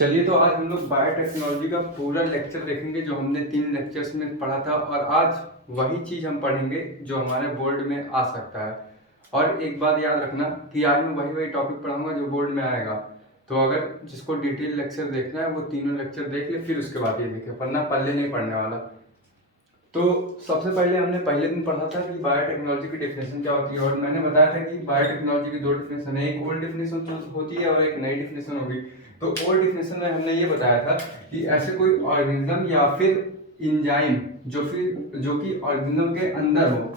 चलिए, तो आज हम लोग बायोटेक्नोलॉजी का पूरा लेक्चर देखेंगे जो हमने 3 लेक्चर्स में पढ़ा था, और आज वही चीज़ हम पढ़ेंगे जो हमारे बोर्ड में आ सकता है। और एक बात याद रखना कि आज मैं वही टॉपिक पढ़ाऊंगा जो बोर्ड में आएगा। तो अगर जिसको डिटेल लेक्चर देखना है वो तीनों लेक्चर देख ले, फिर उसके बाद ये देखे, वरना पहले नहीं पढ़ने वाला। तो सबसे पहले हमने पहले दिन पढ़ा था कि बायोटेक्नोलॉजी की डेफिनेशन क्या होती है, और मैंने बताया था कि बायोटेक्नोलॉजी की दो डेफिनेशन है, एक ओल्ड डेफिनेशन होती है और एक नई डेफिनेशन होगी। तो ओल्ड डेफिनेशन में हमने ये बताया था कि ऐसे कोई ऑर्गेनिज्म या फिर इंजाइम जो कि ऑर्गेनिज्म के अंदर हो,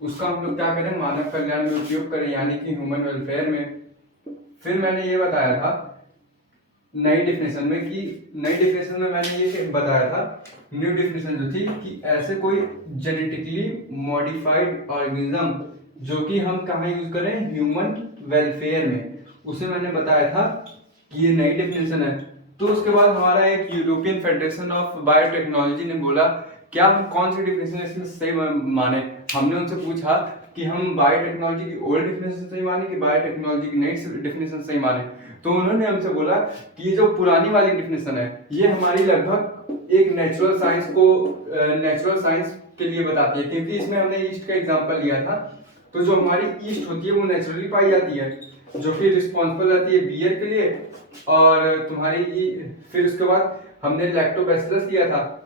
उसका हम लोग क्या करें, मानव कल्याण में उपयोग करें, यानी कि ह्यूमन वेलफेयर में। फिर मैंने ये बताया था नई डेफिनेशन में मैंने ये बताया था, न्यू डेफिनेशन जो थी, कि ऐसे कोई जेनेटिकली मॉडिफाइड ऑर्गेनिज्म जो कि हम कहाँ यूज करें, ह्यूमन वेलफेयर में, उसे मैंने बताया था कि ये नई डेफिनेशन है। तो उसके बाद हमारा एक यूरोपियन फेडरेशन ऑफ बायोटेक्नोलॉजी ने बोला क्या हम कौन सी डेफिनेशन इसमें सही माने। हमने उनसे पूछा कि हम बायोटेक्नोलॉजी की ओल्ड डेफिनेशन सही माने कि बायोटेक्नोलॉजी की नई डेफिनेशन सही माने। तो उन्होंने हमसे बोला कि ये जो पुरानी वाली डेफिनेशन है ये हमारी लगभग एक नेचुरल साइंस के लिए बताती है, क्योंकि इसमें हमने ईस्ट का एग्जांपल लिया था। तो जो हमारी ईस्ट होती है वो नेचुरली पाई जाती है, जो कि रिस्पॉन्सिबल रहती है बियर के लिए। और फिर उसके बाद हमने लैक्टोबैसिलस लिया था,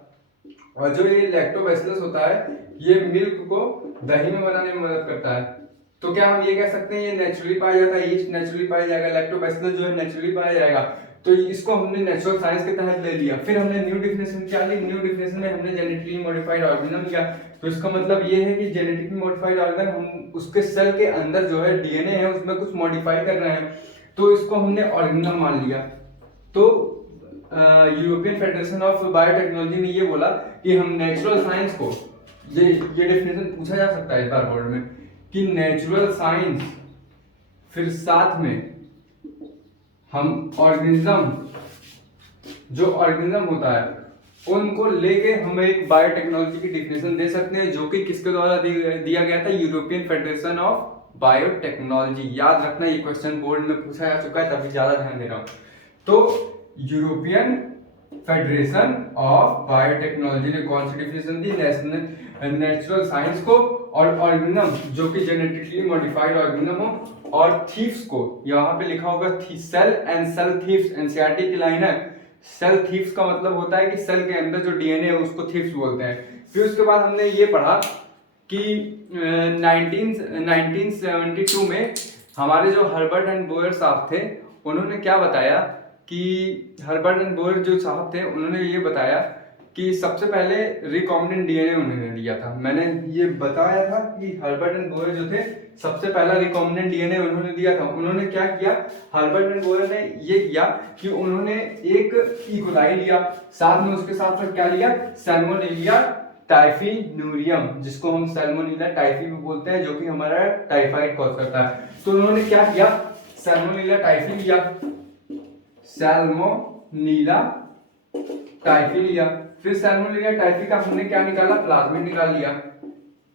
और जो ये लैक्टोबैसिलस होता है ये मिल्क को दही में बनाने में मदद करता है। तो क्या हम ये कह सकते हैं ये नेचुरली पाया जाता है, ईस्ट नेचुरली पाया जाएगा, लैक्टोबैसिलस जो है नेचुरली पाया जाएगा। तो इसको हमने नेचुरल साइंस के तहत ले लिया। फिर हमने न्यू डेफिनेशन क्या ली, न्यू डेफिनेशन में हमने जेनेटिकली मॉडिफाइड ऑर्गेनिज्म लिया। तो इसका मतलब ये है कि जेनेटिकली मॉडिफाइड ऑर्गेनिज्म हम उसके सेल के अंदर जो है डीएनए है उसमें कुछ मॉडिफाई कर रहे हैं, तो इसको हमने ऑर्गेनिज्म मान लिया। तो यूरोपियन फेडरेशन ऑफ बायोटेक्नोलॉजी ने ये बोला कि हम नेचुरल साइंस को, ये डेफिनेशन पूछा जा सकता है इस बार बोर्ड में, कि नेचुरल साइंस फिर साथ में हम जो ऑर्गेनिज्म होता है उनको लेके हम एक बायोटेक्नोलॉजी की डेफिनेशन दे सकते हैं, जो कि किसके द्वारा दिया गया था, यूरोपियन फेडरेशन ऑफ बायोटेक्नोलॉजी। याद रखना ये क्वेश्चन बोर्ड में पूछा जा चुका है, तभी ज्यादा ध्यान दे रहा हूं। तो यूरोपियन फेडरेशन ऑफ बायोटेक्नोलॉजी ने कौन सी डेफिनेशन दी, नेचुरल साइंस को, और ऑर्गेनिज्म जो कि जेनेटिकली मॉडिफाइड ऑर्गेनिज्म हो, और थीफ्स को, यहाँ पे लिखा होगा cell and cell thieves, NCERT की लाइन है। सेल थीफ्स का मतलब होता है कि सेल के अंदर जो डीएनए है उसको थीफ्स बोलते हैं। फिर उसके बाद हमने ये पढ़ा कि 1972 में हमारे जो हर्बर्ट एंड बोयर साहब थे उन्होंने क्या बताया कि हर्बर्ट एंड बोयर जो साहब थे उन्होंने ये बताया कि सबसे पहले रिकॉम्बिनेंट डीएनए उन्होंने दिया था। मैंने ये बताया था कि हर्बर्ट एंड बोयर जो थे सबसे पहला रिकॉम्बिनेंट डीएनए उन्होंने दिया था। उन्होंने क्या किया, हर्बर्ट एंड बोयर ने ये किया कि उन्होंने एक इकोलाई लिया, साथ में उसके साथ क्या लिया, सैल्मोनेलिया टाइफिनूरियम, जिसको हम सैल्मोनेला टाइफी भी बोलते हैं, जो कि हमारा टाइफाइड कॉज करता है। तो उन्होंने क्या किया, सैल्मोनेला टाइफी लिया, सैल्मोनेला टाइफी लिया। फिर सैल्मोनेला टाइफी का हमने क्या निकाला, प्लाज्मिड निकाल लिया।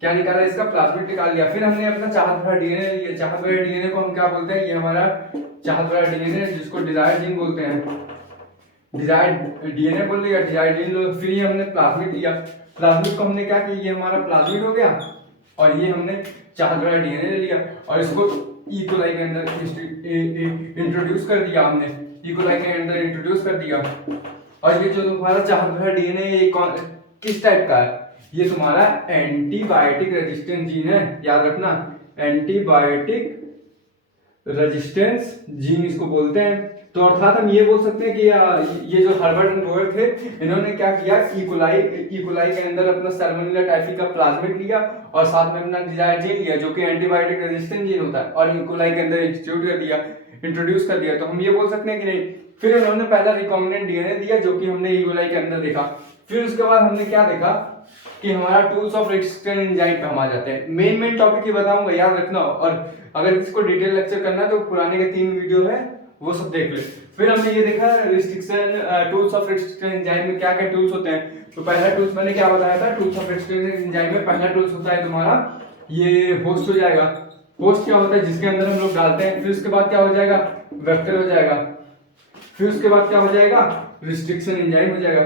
क्या निकाला, इसका प्लाज्मिड निकाल लिया। फिर हमने अपना चाहत भरा डीएनए लिया। चाहत भरा डीएनए को हम क्या बोलते हैं, ये हमारा चाहत भरा डीएनए जिसको डिजायर्ड जीन बोलते हैं, डिजायर्ड डीएनए बोल लिया, डिजायर्ड जीन। फिर ये हमने प्लाज्मिड लिया। प्लाज्मिड को हमने क्या किया, ये हमारा प्लाज्मिड हो गया, और ये हमने चाहत भरा डीएनए ले लिया और इसको इकोलाई के अंदर इंट्रोड्यूस कर दिया। हमने इकोलाई के अंदर इंट्रोड्यूस कर दिया। और ये जो तुम्हारा चाहत भरा डीएनए ये किस टाइप का है, ये तुम्हारा एंटीबायोटिक रेजिस्टेंस जीन है। याद रखना, एंटीबायोटिक रेजिस्टेंस जीन इसको बोलते हैं। तो अर्थात हम ये बोल सकते हैं कि ये जो हर्बर्ट एंड बोयर थे इन्होंने क्या किया, इकोलाई के अंदर अपना सैल्मोनेला टाइफी का प्लाज्मिड लिया और साथ में अपना डिजायर्ड जीन लिया जो कि एंटीबायोटिक रेजिस्टेंट जीन होता है, और इकोलाई के अंदर इंट्रोड्यूस कर दिया। तो हम ये बोल सकते हैं कि नहीं। फिर उन्होंने पहला रिकॉम्बिनेंट डीएनए दिया जो कि हमने इकोलाई के अंदर देखा। फिर उसके बाद हमने क्या देखा कि हमारा टूल्स ऑफ रेजिस्टेंस एंजाइम पे हम आ जाते हैं। मेन टॉपिक ही बताऊंगा, याद रखना। और अगर इसको डिटेल लेक्चर करना है तो पुराने के 3 वीडियो है वो सब देख ले। फिर हमने ये देखा restriction, tools of resistance enzyme में क्या क्या टूल्स होते हैं। तो पहला टूल्स मैंने क्या बताया था, टूल्स ऑफ रेजिस्टेंस एंजाइम में पहला टूल्स होता है तुम्हारा ये होस्ट हो जाएगा। होस्ट क्या होता है, जिसके अंदर हम लोग डालते हैं। फिर उसके बाद क्या हो जाएगा, वेक्टर हो जाएगा। फिर उसके बाद क्या हो जाएगा, रिस्ट्रिक्शन एंजाइम हो जाएगा।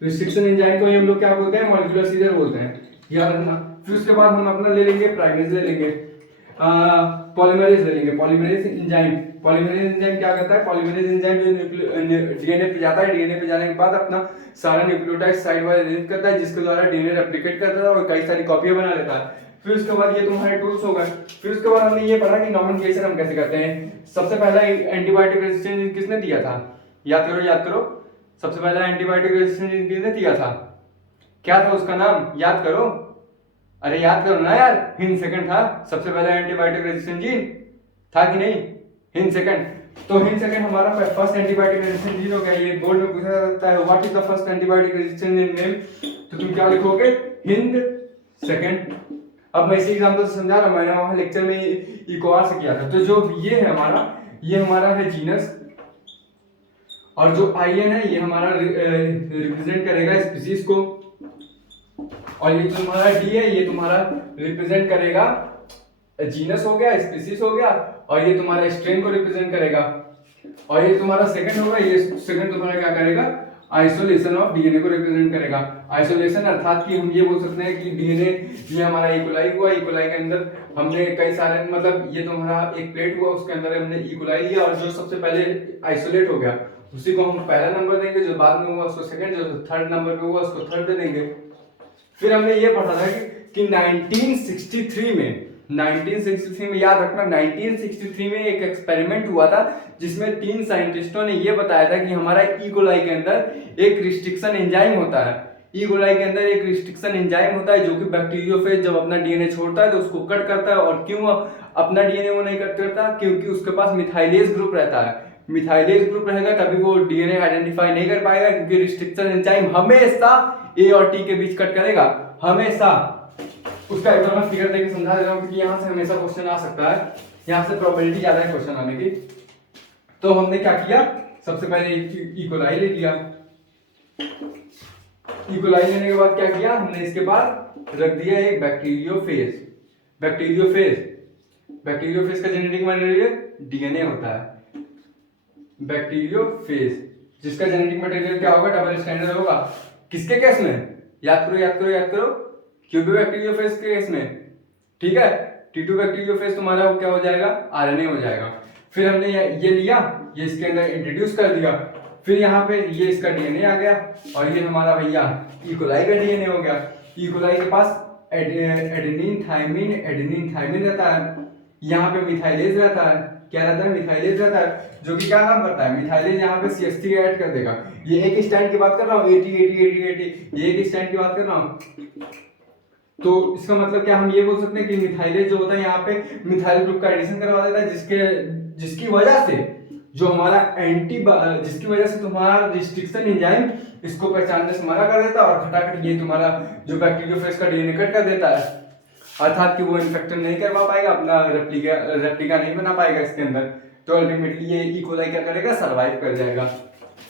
रिस्ट्रिक्शन एंजाइम को हम लोग क्या बोलते हैं, मॉलिक्यूलर सीजर बोलते हैं, याद रखना। फिर उसके बाद हम अपना ले लेंगे प्राइमेज ले लेंगे, पॉलीमरेज ले लेंगे, पॉलीमरेज एंजाइम। पॉलीमरेज एंजाइम क्या करता है, पॉलीमरेज एंजाइम जो डीएनए पे जाता है, डीएनए पे जाने के बाद अपना सारा न्यूक्लियोटाइड साइड वाइज अरेंज करता है, जिसके द्वारा डीएनए रेप्लिकेट करता है और कई सारी कॉपियां बना लेता है। फिर उसके बाद ये तुम्हारे टूल्स हो गए। फिर उसके बाद हमने ये पढ़ा कि नॉमेनक्लेचर हम कैसे करते हैं। सबसे पहला एंटीबायोटिक रेजिस्टेंस किसने दिया था, याद करो याद करो। सबसे पहला एंटीबायोटिक रेजिस्टेंस किसने दिया था, क्या था उसका नाम, याद करो, अरे याद करो ना यार, हिन सेकंड था सबसे पहला एंटीबायोटिक रेजिस्टेंस जीन, था कि नहीं, हिन सेकंड। तो हिन सेकंड हमारा फर्स्ट एंटीबायोटिक रेजिस्टेंस जीन हो गया। ये बोर्ड में पूछा जाता है what is the first antibiotic resistance gene name, तो तुम क्या लिखोगे, हिंद सेकंड। अब मैं इसी एग्जांपल से समझा रहा हूं, मैंने वहां लेक्चर में इकोआर से किया था। तो जो ये है हमारा, ये हमारा है जीनस, और जो आईएन है ये हमारा रिप्रेजेंट करेगा स्पीशीज को, और ये जो तुम्हारा डी है ये तुम्हारा रिप्रेजेंट करेगा जीनस हो गया, स्पीशीज हो गया, और ये तुम्हारा स्ट्रेन को रिप्रेजेंट करेगा। और ये तुम्हारा सेकंड होगा, ये सेकंड तुम्हारा क्या करेगा, आइसोलेशन ऑफ डीएनए को रिप्रेजेंट करेगा। आइसोलेशन अर्थात कि हम ये बोल सकते हैं कि डीएनए ये हमारा इकोलाई हुआ, इकोलाई के अंदर हमने कई सारे मतलब ये तुम्हारा एक प्लेट हुआ, उसके अंदर हमने इकोलाई लिया, और जो सबसे पहले आइसोलेट हो गया उसी को हम पहला नंबर देंगे, जो बाद में हुआ उसको सेकंड, जो थर्ड नंबर पे हुआ उसको थर्ड दे देंगे। फिर हमने ये पढ़ा था कि 1963 में याद रखना, 1963 में एक एक्सपेरिमेंट हुआ था जिसमें 3 साइंटिस्टों ने ये बताया था कि हमारा इकोलाई के अंदर एक रिस्ट्रिक्शन एंजाइम होता है। इकोलाई के अंदर एक रिस्ट्रिक्शन एंजाइम होता है जो कि बैक्टीरियोफेज जब अपना डीएनए छोड़ता है तो उसको कट करता है। और क्यों अपना डीएनए वो नहीं कट करता, क्योंकि उसके पास मिथाइलेज ग्रुप रहता है। मिथाइलेज ग्रुप रहेगा तभी वो डीएनए आइडेंटिफाई नहीं कर पाएगा, क्योंकि रिस्ट्रिक्शन एंजाइम हमेशा ए और टी के बीच कट करेगा, हमेशा। उसका एक बार मैं फिगर देके समझा दे रहा हूं, क्योंकि यहां से हमेशा क्वेश्चन आ सकता है, यहां से प्रोबेबिलिटी ज्यादा है क्वेश्चन आने की। तो हमने क्या किया, सबसे पहले इकोलाई ले लिया। इकोलाई लेने के बाद क्या किया हमने, इसके बाद रख दिया एक बैक्टीरियोफेज। बैक्टीरियोफेज का जेनेटिक मटेरियल डीएनए होता है। बैक्टीरियोफेज जिसका जेनेटिक मटेरियल क्या होगा, डबल स्टैंडर्ड होगा। किसके केस में, याद करो, क्यूबी बैक्टीरियोफेज के केस में, ठीक है। T2 बैक्टीरियोफेज तुम्हारा क्या हो जाएगा, आरएनए हो जाएगा। फिर हमने ये लिया, ये इसके अंदर इंट्रोड्यूस कर दिया। फिर यहाँ पे ये इसका डीएनए आ गया, और ये हमारा भैया इकोलाई का डीएनए हो गया। इकोलाई के पास एडेनिन थायमिन रहता है, यहाँ पे मिथाइलेज रहता है। क्या रहता है, मिथाइलेज रहता है, जो कि क्या काम करता है, मिथाइलेज यहाँ पे CH3 ऐड कर देगा। ये एक स्टैंड की बात कर रहा हूँ, 80 ये एक स्टैंड की बात कर रहा हूँ। तो इसका मतलब क्या, हम ये बोल सकते हैं कि मिथाइलेज जो होता है यहाँ पे मिथाइल ग्रुप का एडिशन करवा देता है, जिसकी वजह से जो हमारा जिसकी वजह से तुम्हारा रिस्ट्रिक्शन एंजाइम इसको पहचानने से मना कर देता है, और खटाखट ये तुम्हारा जो बैक्टीरियोफेज का डीएनए कट कर देता है, अर्थात कि वो इन्फेक्शन नहीं करवा पाएगा, अपना रेप्लिका नहीं बना पाएगा इसके अंदर। तो अल्टीमेटली ये इकोलाई क्या करेगा, सरवाइव कर जाएगा।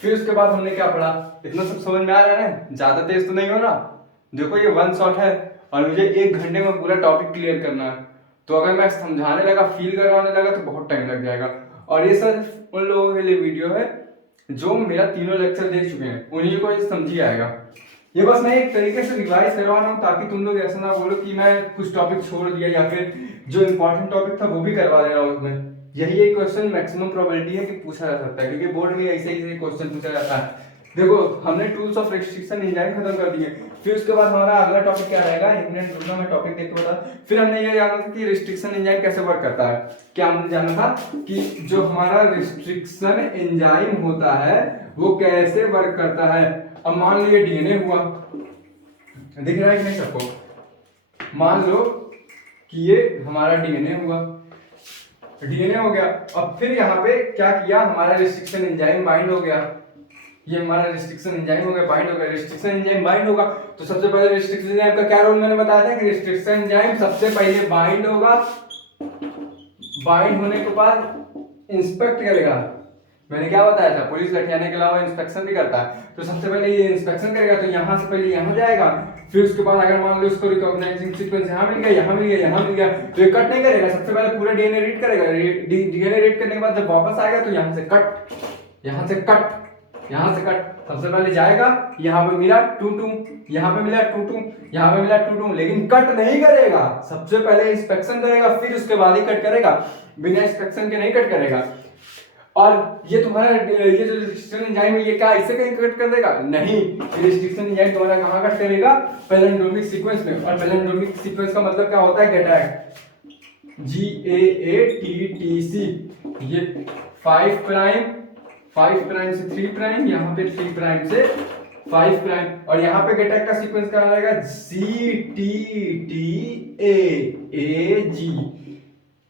फिर उसके बाद हमने क्या पढ़ा, इतना सब समझ में आ रहा है, ज्यादा तेज तो नहीं हो रहा। देखो ये 1 शॉट है और मुझे 1 घंटे में पूरा टॉपिक क्लियर करना है, तो अगर मैं समझाने लगा, फील करवाने लगा तो बहुत टाइम लग जाएगा। और ये सिर्फ उन लोगों के लिए वीडियो है जो मेरा तीनों लेक्चर देख चुके हैं, उन्हीं को ये समझ ही आएगा। ये बस मैं एक तरीके से रिवाइज करवा रहा हूँ, ताकि तुम लोग ऐसा ना बोलो कि मैं कुछ टॉपिक छोड़ दिया, या फिर जो इंपॉर्टेंट टॉपिक था वो भी करवा दे रहा हूँ उसमें। यही एक क्वेश्चन मैक्सिमम प्रोबेबिलिटी है कि पूछा जा सकता है, क्योंकि बोर्ड में ऐसे ही क्वेश्चन पूछा जाता है। देखो हमने टूल्स ऑफ रिस्ट्रिक्शन एंजाइम खत्म कर दिए। फिर उसके बाद हमारा अगला टॉपिक क्या रहेगा, 1 मिनट रुकना, मैं टॉपिक देख के बता। फिर हमने ये जाना था कि रिस्ट्रिक्शन एंजाइम कैसे वर्क करता है। क्या हमने जाना था कि जो हमारा रिस्ट्रिक्शन एंजाइम होता है वो कैसे वर्क करता है। अब मान लीजिए डीएनए हुआ, दिख रहा है कि नहीं सबको, मान लो कि ये हमारा डीएनए हुआ, डीएनए हो गया। अब फिर यहाँ पे क्या किया, हमारा रिस्ट्रिक्शन एंजाइम बाइंड हो गया। ये हमारा रिस्ट्रिक्शन एंजाइम हो गया, बाइंड हो गया। रिस्ट्रिक्शन एंजाइम बाइंड होगा तो सबसे पहले रिस्ट्रिक्शन एंजाइम का क्या रोल मैंने बताया था कि रिस्ट्रिक्शन एंजाइम सबसे पहले बाइंड होगा, बाइंड होने के बाद इंस्पेक्ट करेगा। मैंने क्या बताया था, पुलिस लठियाने के अलावा इंस्पेक्शन भी करता है। तो सबसे पहले ये इंस्पेक्शन करेगा, तो यहाँ से पहले यहाँ जाएगा। फिर उसके बाद अगर मान लो इसको रिकॉग्नाइजिंग सीक्वेंस यहाँ मिल गया, यहाँ मिल गया, यहाँ मिल गया, तो ये कट नहीं करेगा। सबसे पहले पूरा डीएनए रीड करेगा। डीएनए रीड करने के बाद जब वापस आएगा तो यहाँ से कट, यहाँ से कट, यहाँ से कट, सबसे पहले जाएगा, यहाँ पे मिला 2 2, यहाँ पे मिला 2 2, यहाँ पे मिला 2 2, लेकिन कट नहीं करेगा, सबसे पहले इंस्पेक्शन करेगा, फिर उसके बाद ही कट करेगा, बिना इंस्पेक्शन के नहीं कट करेगा। और ये तुम्हारा ये जो रिस्ट्रिक्शन एंजाइम है, ये क्या इससे कहीं कट कर देगा? नहीं, ये रिस्ट्रिक्शन एंजाइम तुम्हारा कहाँ कट करेगा? पैलिंड्रोमिक सीक्वेंस में। और पैलिंड्रोमिक सीक्वेंस का मतलब क्या होता है? गैटाक, GAATTC, ये 5 प्राइम से 3 प्राइम, यहाँ पे 3 प्राइम से 5 प्राइम, और यहाँ पे गैटाक का सीक्वेंस क्या रहेगा? CTTAAG।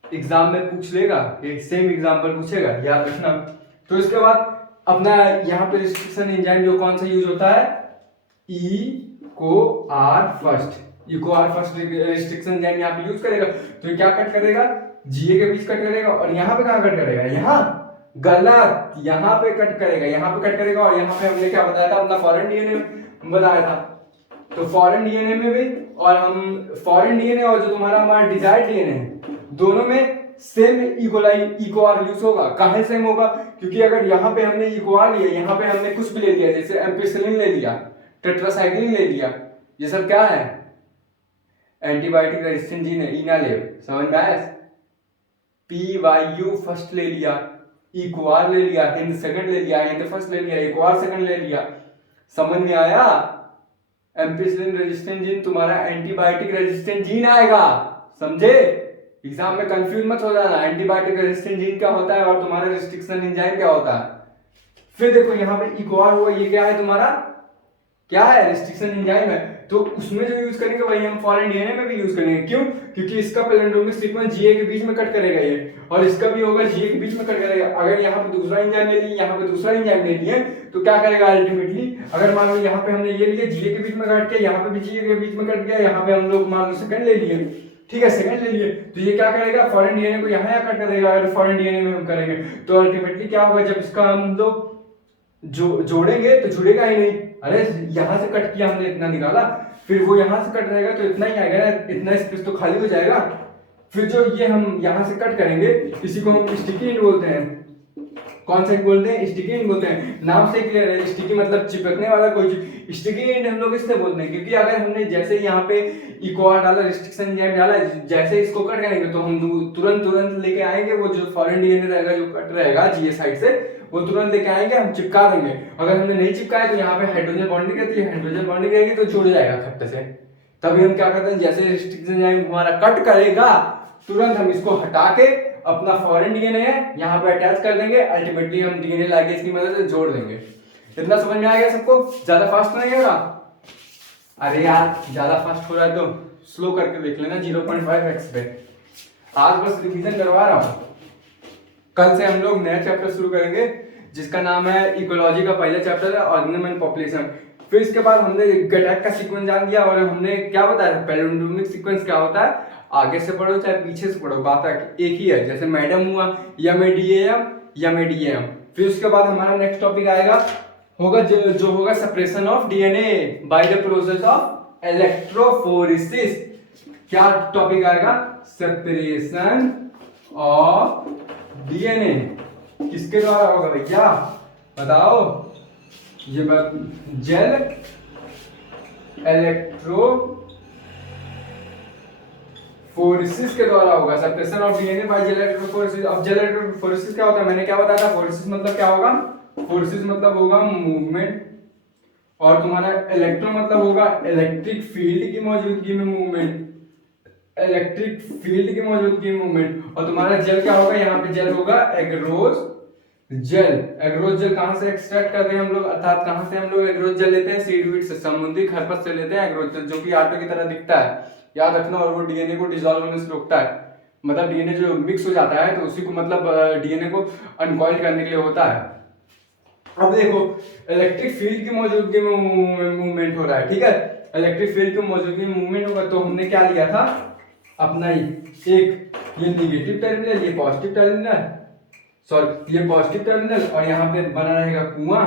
एग्जाम में पूछ लेगा, एक सेम एग्जाम्पल पूछेगा, याद रखना। तो इसके बाद अपना यहाँ पे रिस्ट्रिक्शन एंजाइम जो कौन सा यूज होता है? EcoR first, EcoR first restriction enzyme यहाँ पे यूज करेगा। तो ये क्या कट करेगा? GA के बीच कट करेगा, और यहाँ पे कहाँ कट करेगा? यहाँ गलत, यहाँ पे कट करेगा, यहाँ पे कट करेगा। और यहाँ पे हमने क्या बताया था? अपना फॉरेन डीएनए बताया था। तो फॉरेन डीएनए में भी, और हम फॉरेन डीएनए और जो तुम्हारा हमारा डिजायर्ड डीएनए है, दोनों में सेम EcoR यूज होगा। काहे सेम होगा? क्योंकि अगर यहाँ पे हमने EcoR लिया, यहाँ पे हमने कुछ भी ले लिया, जैसे एम्पिसिलिन ले लिया, टेट्रासाइक्लिन ले लिया, ये सब क्या है? एंटीबायोटिक रेजिस्टेंट जीन है, इनालेव, समझ में आया? PYU फर्स्ट ले लिया, EcoR ले लिया, हिंद सेकंड ले लिया, हिंद फर्स्ट ले लिया, EcoR सेकंड ले लिया, समझ में आया? एम्पिसिलिन रेजिस्टेंट जीन तुम्हारा एंटीबायोटिक रेजिस्टेंट जीन आएगा, समझे? एग्जाम में कंफ्यूज मत हो जाना, एंटीबायोटिक रेजिस्टेंट जीन क्या होता है और तुम्हारा रिस्ट्रिक्शन एंजाइम क्या होता है। फिर देखो यहाँ पे EcoR हुआ, ये क्या है तुम्हारा? क्या है? रिस्ट्रिक्शन एंजाइम है। तो उसमें जो यूज करेंगे वही हम फॉरेन डीएनए में भी यूज करेंगे। क्यों? क्योंकि इसका पैलिंड्रोमिक सीक्वेंस GA के बीच में कट करेगा ये, और इसका भी होगा GA के बीच में कट करेगा। अगर यहाँ पे दूसरा एंजाइम ले लिए, यहाँ पे दूसरा एंजाइम ले लिए, तो क्या करेगा अल्टीमेटली? अगर मान लो यहाँ पे हमने ये लिया, GA के बीच में कट किया, यहाँ पे भी GA के बीच में कट गया, यहाँ पे हम लोग मान लो सेकंड ले लिए, ठीक है, सेकंड ले लिए, तो ये क्या करेगा? फॉरेन डीएनए को यहाँ कट कर देगा। अगर फॉरेन डीएनए में हम करेंगे तो अल्टीमेटली क्या होगा? जब इसका हम लोग जोड़ेंगे तो जुड़ेगा ही नहीं। अरे यहाँ से कट किया हमने, इतना निकाला, फिर वो यहाँ से कट रहेगा तो इतना ही आएगा ना, इतना स्पेस तो खाली हो जाएगा। फिर जो ये हम यहाँ से कट करेंगे, इसी को हम स्टिकी इंड बोलते हैं। कौन सा बोलते हैं? स्टिकी इंड बोलते हैं। नाम से क्लियर है, स्टिकी मतलब चिपकने वाला कोई चीज। स्टिकी इंड हम लोग इसलिए बोलते हैं क्योंकि अगर हमने जैसे यहाँ पे EcoR डाला, रिस्ट्रिक्शन एंजाइम डाला, जैसे इसको कट करेंगे तो हम तुरंत लेके आएंगे वो जो फॉरेन डीएनए रहेगा, जो कट रहेगा GA साइड से, वो तुरंत लेके आएंगे, हम चिपका देंगे। अगर हमने नहीं चिपकाया तो यहाँ पे हाइड्रोजन बॉन्डिंग रहती है, हाइड्रोजन बॉन्डिंग रहेगी तो जुड़ जाएगा खट्टे से। तभी हम क्या करते हैं? जैसे रिस्ट्रिक्शन एंजाइम हमारा कट करेगा, तुरंत हम इसको हटा के अपना फॉरेन डीएनए है यहाँ पे अटैच कर देंगे, अल्टीमेटली हम डीएनए लाइगेज की मदद से जोड़ देंगे। इतना समझ में आ गया सबको? ज्यादा फास्ट नहीं होगा? अरे यार ज्यादा फास्ट हो रहा है तो स्लो करके देख लेना 0.5x पे। आज बस रिवीजन करवा रहा हूँ, कल से हम लोग नया चैप्टर शुरू करेंगे जिसका नाम है इकोलॉजी का पहला चैप्टर है, ऑर्गेनिज्म एंड पॉपुलेशन। फिर इसके बाद हमने गैटाक का सीक्वेंस जान लिया, और हमने क्या बताया? पैलिंड्रोमिक सीक्वेंस क्या होता है? आगे से पढ़ो चाहे पीछे से पढ़ो, बात एक ही है। जैसे मैडम हुआ, MADAM। फिर उसके बाद हमारा नेक्स्ट टॉपिक आएगा, होगा जो होगा separation of DNA by the process of electrophoresis. क्या टॉपिक आएगा? सेपरेशन ऑफ डीएनए किसके द्वारा होगा भैया? बताओ। ये बात जेल इलेक्ट्रोफोरेसिस के द्वारा होगा। Separation of DNA by gel electrophoresis. अब जेल इलेक्ट्रोफोरेसिस क्या होता है? मैंने क्या बताया था? फोरेसिस मतलब क्या होगा? फोर्सेस मतलब होगा मूवमेंट, और तुम्हारा इलेक्ट्रो मतलब होगा इलेक्ट्रिक फील्ड की मौजूदगी में मूवमेंट, इलेक्ट्रिक फील्ड की मौजूदगी में मूवमेंट। और तुम्हारा जेल क्या होगा? यहाँ पे जेल होगा एग्रोस जेल। एग्रोस जेल कहाँ से एक्सट्रैक्ट कर रहे हैं हम लोग, अर्थात कहाँ से हम लोग एग्रोस जेल लेते हैं? सीडवीड से, समुद्री खरपत से लेते हैं एग्रोस जेल, जो कि आटे की तरह दिखता है, याद रखना। और वो डीएनए को डिसॉल्व होने से रोकता है, मतलब डीएनए जो मिक्स हो जाता है तो उसी को मतलब डीएनए को अनकॉइल करने के लिए होता है। अब देखो इलेक्ट्रिक फील्ड की मौजूदगी में मूवमेंट हो रहा है, ठीक है। इलेक्ट्रिक फील्ड की मौजूदगी में मूवमेंट होगा, तो हमने क्या लिया था अपना ही एक ये निगेटिव टर्मिनल, ये पॉजिटिव टर्मिनल, सॉरी ये पॉजिटिव टर्मिनल, और यहाँ पे बना रहेगा कुआं,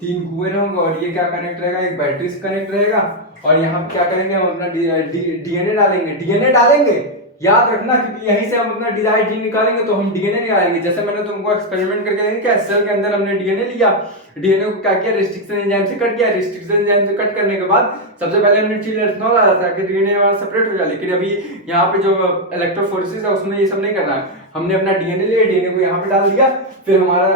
3 कुएं होंगे, और ये क्या कनेक्ट रहेगा? एक बैटरी से कनेक्ट रहेगा। और यहाँ पे क्या करेंगे? हम अपना डीएनए डालेंगे। याद रखना, क्योंकि यहीं से हम अपना डिजायर्ड जीन निकालेंगे तो हम डीएनए निकालेंगे। जैसे मैंने तुमको एक्सपेरिमेंट करके देखा, सेल के अंदर हमने डीएनए लिया, डीएनए को क्या किया, रिस्ट्रिक्शन एंजाइम से कट किया, रिस्ट्रिक्शन एंजाइम से कट करने के बाद सबसे पहले हमने चिलेथनॉल आया था कि डीएनए हमारा सेपरेट हो जाए। लेकिन अभी यहाँ पे जो इलेक्ट्रोफोरेसिस है उसमें ये सब नहीं करना है। हमने अपना डीएनए लिया, डीएनए को यहाँ पे डाल दिया, फिर हमारा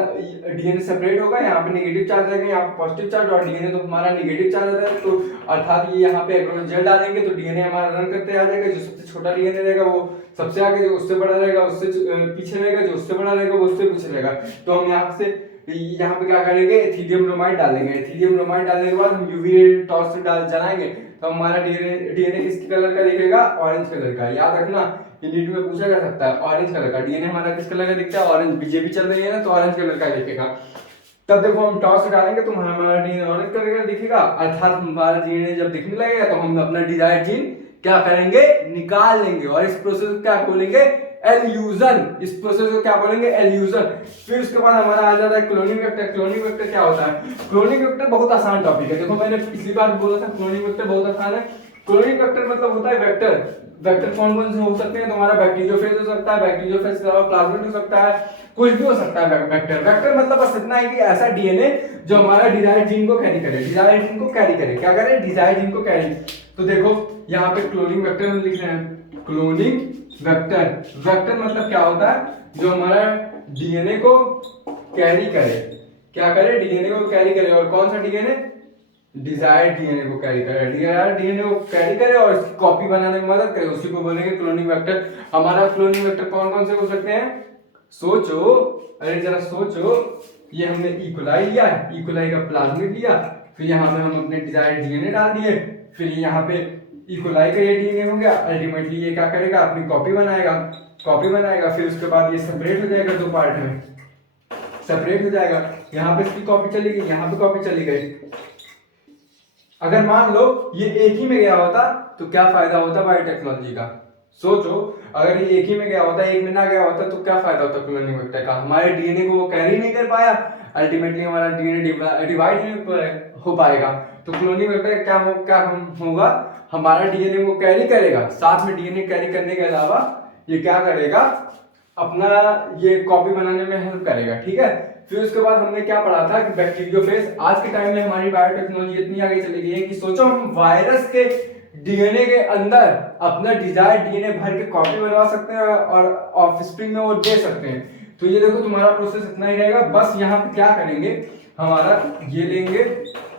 डीएनए सेपरेट होगा, यहाँ पे नेगेटिव चार्ज रहेगा, यहाँ पे पॉजिटिव चार्ज, और डीएनए तो हमारा नेगेटिव चार्ज रहता है, तो अर्थात ये यहाँ पे एग्रोन जेल डालेंगे तो डीएनए हमारा रन करते आ जाएगा। जो सबसे छोटा डीएनए रहेगा वो सबसे आगे, जो उससे बड़ा रहेगा उससे पीछे रहेगा, जो उससे बड़ा रहेगा वो उससे पीछे रहेगा। तो हम यहाँ से यहाँ पे क्या करेंगे, एथिलियम ब्रोमाइड डालेंगे। एथिलियम ब्रोमाइड डालने के बाद हम यूवी टॉर्च से जलाएंगे तो हमारा डीएनए किस कलर का दिखेगा, ऑरेंज कलर का। याद रखना, ये नीट में पूछा जा सकता है, ऑरेंज कलर का डीएनए हमारा किस कलर का दिखता है, ऑरेंज। बीजेपी चल रही है ना तो ऑरेंज कलर का दिखेगा। तब देखो हम टॉस से डालेंगे तो हमारा डीएनए ऑरेंज कलर का दिखेगा, अर्थात हमारा डीएनए जब दिखने लगेगा तो हम अपना डिजायर्ड जीन क्या करेंगे, निकाल लेंगे। और इस प्रोसेस को क्या बोलेंगे, एल्यूजन। इस प्रोसेस को क्या बोलेंगे, एल्यूजन। फिर उसके बाद हमारा आ जाता है क्लोनिंग वेक्टर। क्लोनिंग वेक्टर क्या होता है, क्लोनिंग वेक्टर बहुत आसान टॉपिक है। देखो मैंने पिछली बार बोला था क्लोनिंग वेक्टर बहुत आसान है। क्लोनिंग वेक्टर मतलब होता है वेक्टर। वेक्टर कौन कौन से हो सकते हैं, तुम्हारा बैक्टीरियोफेज हो सकता है, बैक्टीरियोफेज के अलावा प्लाज्मिड हो सकता है, कुछ भी हो सकता है वेक्टर। वेक्टर मतलब बस इतना है कि ऐसा डीएनए जो हमारा डिजायर्ड जीन को कैरी करे, डिजायर्ड जीन को कैरी करे, क्या करे, डिजायर्ड जीन को कैरी। तो देखो यहाँ पे क्लोनिंग वेक्टर हम लिख रहे हैं, क्लोनिंग वेक्टर। वेक्टर मतलब क्या होता है, जो हमारा डीएनए को कैरी करे, क्या करे, डीएनए को कैरी करे। और कौन सा डीएनए, डिजायर्ड डीएनए को कैरी करे, डिजायर्ड डीएनए को कैरी करे और इसकी कॉपी बनाने में मदद करे, उसी को बोलेंगे क्लोनिंग वेक्टर। हमारा क्लोनिंग वेक्टर कौन कौन से हो सकते हैं, सोचो, अरे जरा सोचो। ये हमने इकोलाई लिया, इकोलाई का प्लाज्मिड लिया, फिर यहाँ पे हम अपने डिजायर्ड डीएनए डाल दिए, फिर यहाँ पे इकोलाई का ये डीएनए हो गया। अल्टीमेटली ये क्या करेगा, अपनी कॉपी बनाएगा, कॉपी बनाएगा। फिर उसके बाद ये सेपरेट हो जाएगा, दो पार्ट में सेपरेट हो जाएगा। यहाँ पे इसकी कॉपी चली गई, यहाँ पे कॉपी चली गई। अगर मान लो ये एक ही में गया होता तो क्या फायदा होता बायोटेक्नोलॉजी का, सोचो। अगर ये एक ही में गया होता, एक में ना गया होता तो क्या फायदा होता क्लोनिंग वेक्टर का, हमारे डीएनए को वो कैरी नहीं कर पाया, अल्टीमेटली हमारा डीएनए डिवाइड नहीं हो पाएगा। तो क्लोनिंग वेक्टर क्या होगा, हमारा डीएनए को कैरी करेगा, साथ में डीएनए कैरी करने के अलावा ये क्या करेगा, अपना ये कॉपी बनाने में हेल्प करेगा, ठीक है। फिर उसके बाद हमने क्या पढ़ा था कि बैक्टीरियोफेज। आज के टाइम में हमारी बायोटेक्नोलॉजी इतनी आगे चली गई है कि सोचो हम वायरस के डीएनए के अंदर अपना डिजायर्ड डीएनए भर के कॉपी बनवा सकते हैं और ऑफस्प्रिंग में वो दे सकते हैं। तो ये देखो तुम्हारा प्रोसेस इतना ही रहेगा। बस यहाँ पे क्या करेंगे, हमारा ये लेंगे,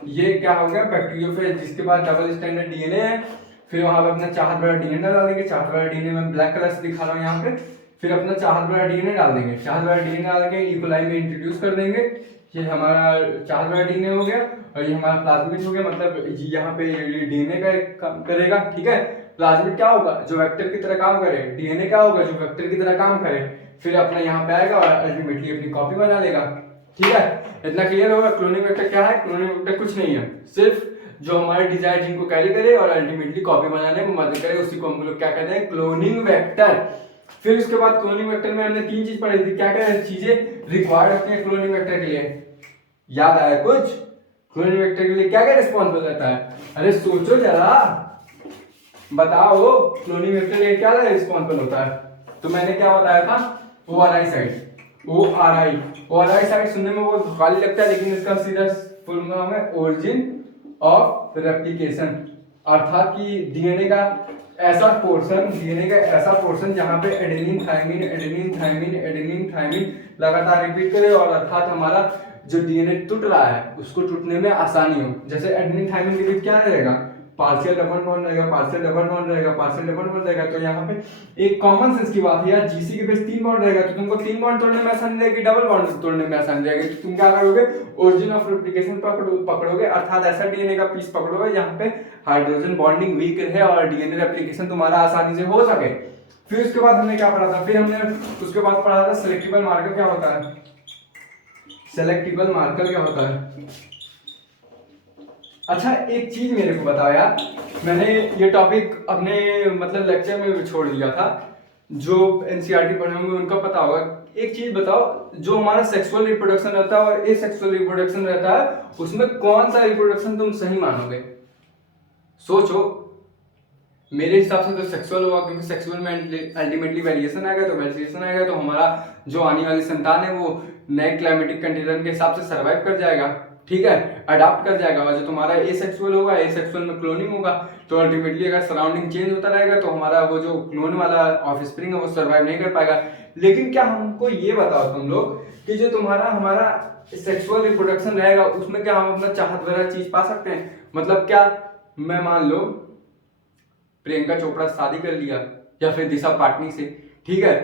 ये क्या हो गया बैक्टीरियोफेज, जिसके बाद डबल स्टैंडर्ड डीएनए है। फिर वहां पे अपना चाहत बड़ा डीएनए डाल देंगे, चाहत बड़ा डीएनए में ब्लैक कलर से दिखा रहा हूँ यहाँ पे। फिर अपना चाहत बड़ा डीएनए डाल देंगे, चाहत बड़ा डीएनए डाल के इकोलाई में इंट्रोड्यूस कर देंगे। ये हमारा चाहत बड़ा डीएनए हो गया और ये हमारा प्लाज्मिड हो गया, मतलब यहाँ पे ये डीएनए का काम करेगा, ठीक है। प्लाज्मिड क्या होगा, जो वेक्टर की तरह काम करे, डीएनए क्या होगा, जो वेक्टर की तरह काम करे। फिर अपना यहाँ पे आएगा और अल्टीमेटली अपनी कॉपी बना लेगा, ठीक है। इतना क्लियर होगा। क्लोनिंग वेक्टर क्या है, क्लोनिंग वेक्टर कुछ नहीं है, सिर्फ जो हमारे डिजायर्ड जीन को कैरी करे और अल्टीमेटली कॉपी बनाने में मदद करे, उसी को हम लोग क्या कहते हैं, क्लोनिंग वेक्टर। फिर उसके बाद क्लोनिंग वेक्टर में हमने तीन चीज पढ़ी थी, क्या क्या चीजें रिक्वायर्ड होती है क्लोनिंग वेक्टर के लिए, याद आया कुछ, क्लोनिंग वेक्टर के लिए क्या क्या रिस्पॉन्सिबल रहता है, अरे सोचो जरा, बताओ क्लोनिंग वेक्टर के लिए क्या रिस्पॉन्सिबल होता है। तो मैंने क्या बताया था, ORI साइट, ORI साइट सुनने में बहुत खाली लगता है, लेकिन इसका सीधा फुल नाम है ओरिजिन ऑफ रेप्लिकेशन, अर्थात कि डीएनए का ऐसा पोर्शन जहां पे एडेनिन थायमिन लगातार रिपीट करे और अर्थात हमारा जो डीएनए टूट रहा है उसको टूटने में आसानी हो। जैसे एडेनिन थायमिन के बीच क्या रहेगा, पार्शियल डबल बॉन्ड रहेगा, पार्शियल डबल बॉन्ड रहेगा, पार्शियल डबल बॉन्ड रहेगा। तो यहाँ पे एक कॉमन सेंस की बात है यार, जीसी के बेस 3 बॉन्ड रहेगा तो तुमको 3 बॉन्ड तोड़ने में आसानी रहेगी, डबल बॉन्ड तोड़ने में आसानी रहेगी। तो तुम क्या करोगे, ओरिजिन ऑफ रेप्लिकेशन पकड़ोगे, अर्थात ऐसा डीएनए का पीस पकड़ोगे जहाँ पे हाइड्रोजन बॉन्डिंग वीक है और डीएनए रेप्लिकेशन तुम्हारा आसानी से हो सके। फिर उसके बाद हमने क्या पढ़ा था, फिर हमने उसके बाद पढ़ा था सेलेक्टिबल मार्कर क्या होता है, सेलेक्टिबल मार्कर क्या होता है। अच्छा एक चीज मेरे को बताओ यार, मैंने ये टॉपिक अपने मतलब लेक्चर में छोड़ दिया था, जो एनसीईआरटी पढ़े होंगे उनका पता होगा। एक चीज बताओ, जो हमारा सेक्सुअल रिप्रोडक्शन रहता है और एसेक्सुअल रिप्रोडक्शन रहता है, उसमें कौन सा रिप्रोडक्शन तुम सही मानोगे, सोचो। मेरे हिसाब से तो सेक्सुअल होगा, क्योंकि सेक्सुअल में अल्टीमेटली वेरिएशन आएगा, तो वेरिएशन आएगा तो हमारा जो आने वाली संतान है वो नए क्लाइमेटिक कंडीशन के हिसाब से सर्वाइव कर जाएगा, ठीक है, अडाप्ट कर जाएगा। और जो तुम्हारा एसेक्सुअल होगा, एसेक्सुअल में क्लोनिंग होगा, तो अल्टीमेटली अगर सराउंडिंग चेंज होता रहेगा तो हमारा वो जो क्लोन वाला ऑफस्प्रिंग है वो सर्वाइव नहीं कर पाएगा। लेकिन क्या हमको ये बताओ तुम लोग कि जो तुम्हारा हमारा सेक्सुअल रिप्रोडक्शन रहेगा उसमें क्या हम अपना चाहत भरा चीज पा सकते हैं? मतलब क्या मैं मान लो प्रियंका चोपड़ा से शादी कर लिया या फिर दिशा पाटनी से, ठीक है,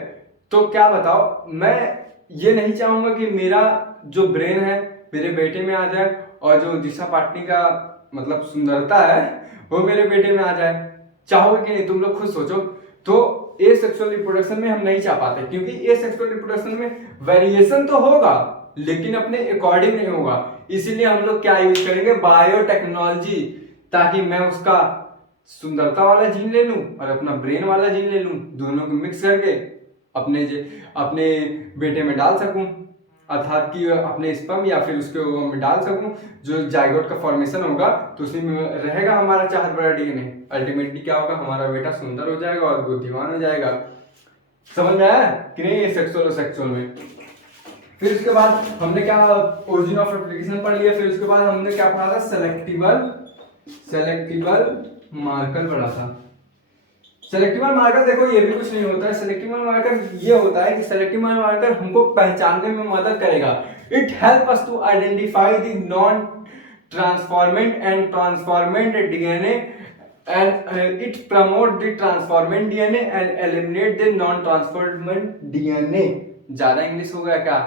तो क्या बताओ मैं ये नहीं चाहूंगा कि मेरा जो ब्रेन है मेरे बेटे में आ जाए और जो दिशा पाटनी का मतलब सुंदरता है वो मेरे बेटे में आ जाए। चाहोगे कि नहीं? तुम लोग खुद सोचो। तो ए सेक्सुअल रिप्रोडक्शन में हम नहीं चाह पाते, क्योंकि ए सेक्सुअल रिप्रोडक्शन में वेरिएशन तो होगा लेकिन अपने अकॉर्डिंग नहीं होगा। इसीलिए हम लोग क्या यूज करेंगे? बायोटेक्नोलॉजी, ताकि मैं उसका सुंदरता वाला जीन ले लूं और अपना ब्रेन वाला जीन ले लूं, दोनों को मिक्स करके अपने बेटे में डाल सकूं, अर्थात कि अपने स्पर्म या फिर उसके ओवम में डाल सकूं। जो जाइगोट का फॉर्मेशन होगा तो उसी में रहेगा हमारा चाहत बड़ा डीएनए। अल्टीमेटली क्या होगा? हमारा बेटा सुंदर हो जाएगा और बुद्धिमान हो जाएगा। समझ में आया कि नहीं? ये सेक्सुअल और सेक्सुअल में। फिर उसके बाद हमने क्या ओरिजिन ऑफ रेप्लिकेशन पढ़ लिया। फिर उसके बाद हमने क्या पढ़ा था? सेलेक्टिबल मार्कर पढ़ा था। सेलेक्टिव मार्कर देखो ये भी कुछ नहीं होता है। सेलेक्टिव मार्कर ये होता है कि सेलेक्टिव मार्कर हमको पहचानने में मदद करेगा। It help us to identify the non transformant and transformant DNA and it promote the transformant DNA and eliminate the non transformant DNA. ज्यादा इंग्लिश हो गया क्या?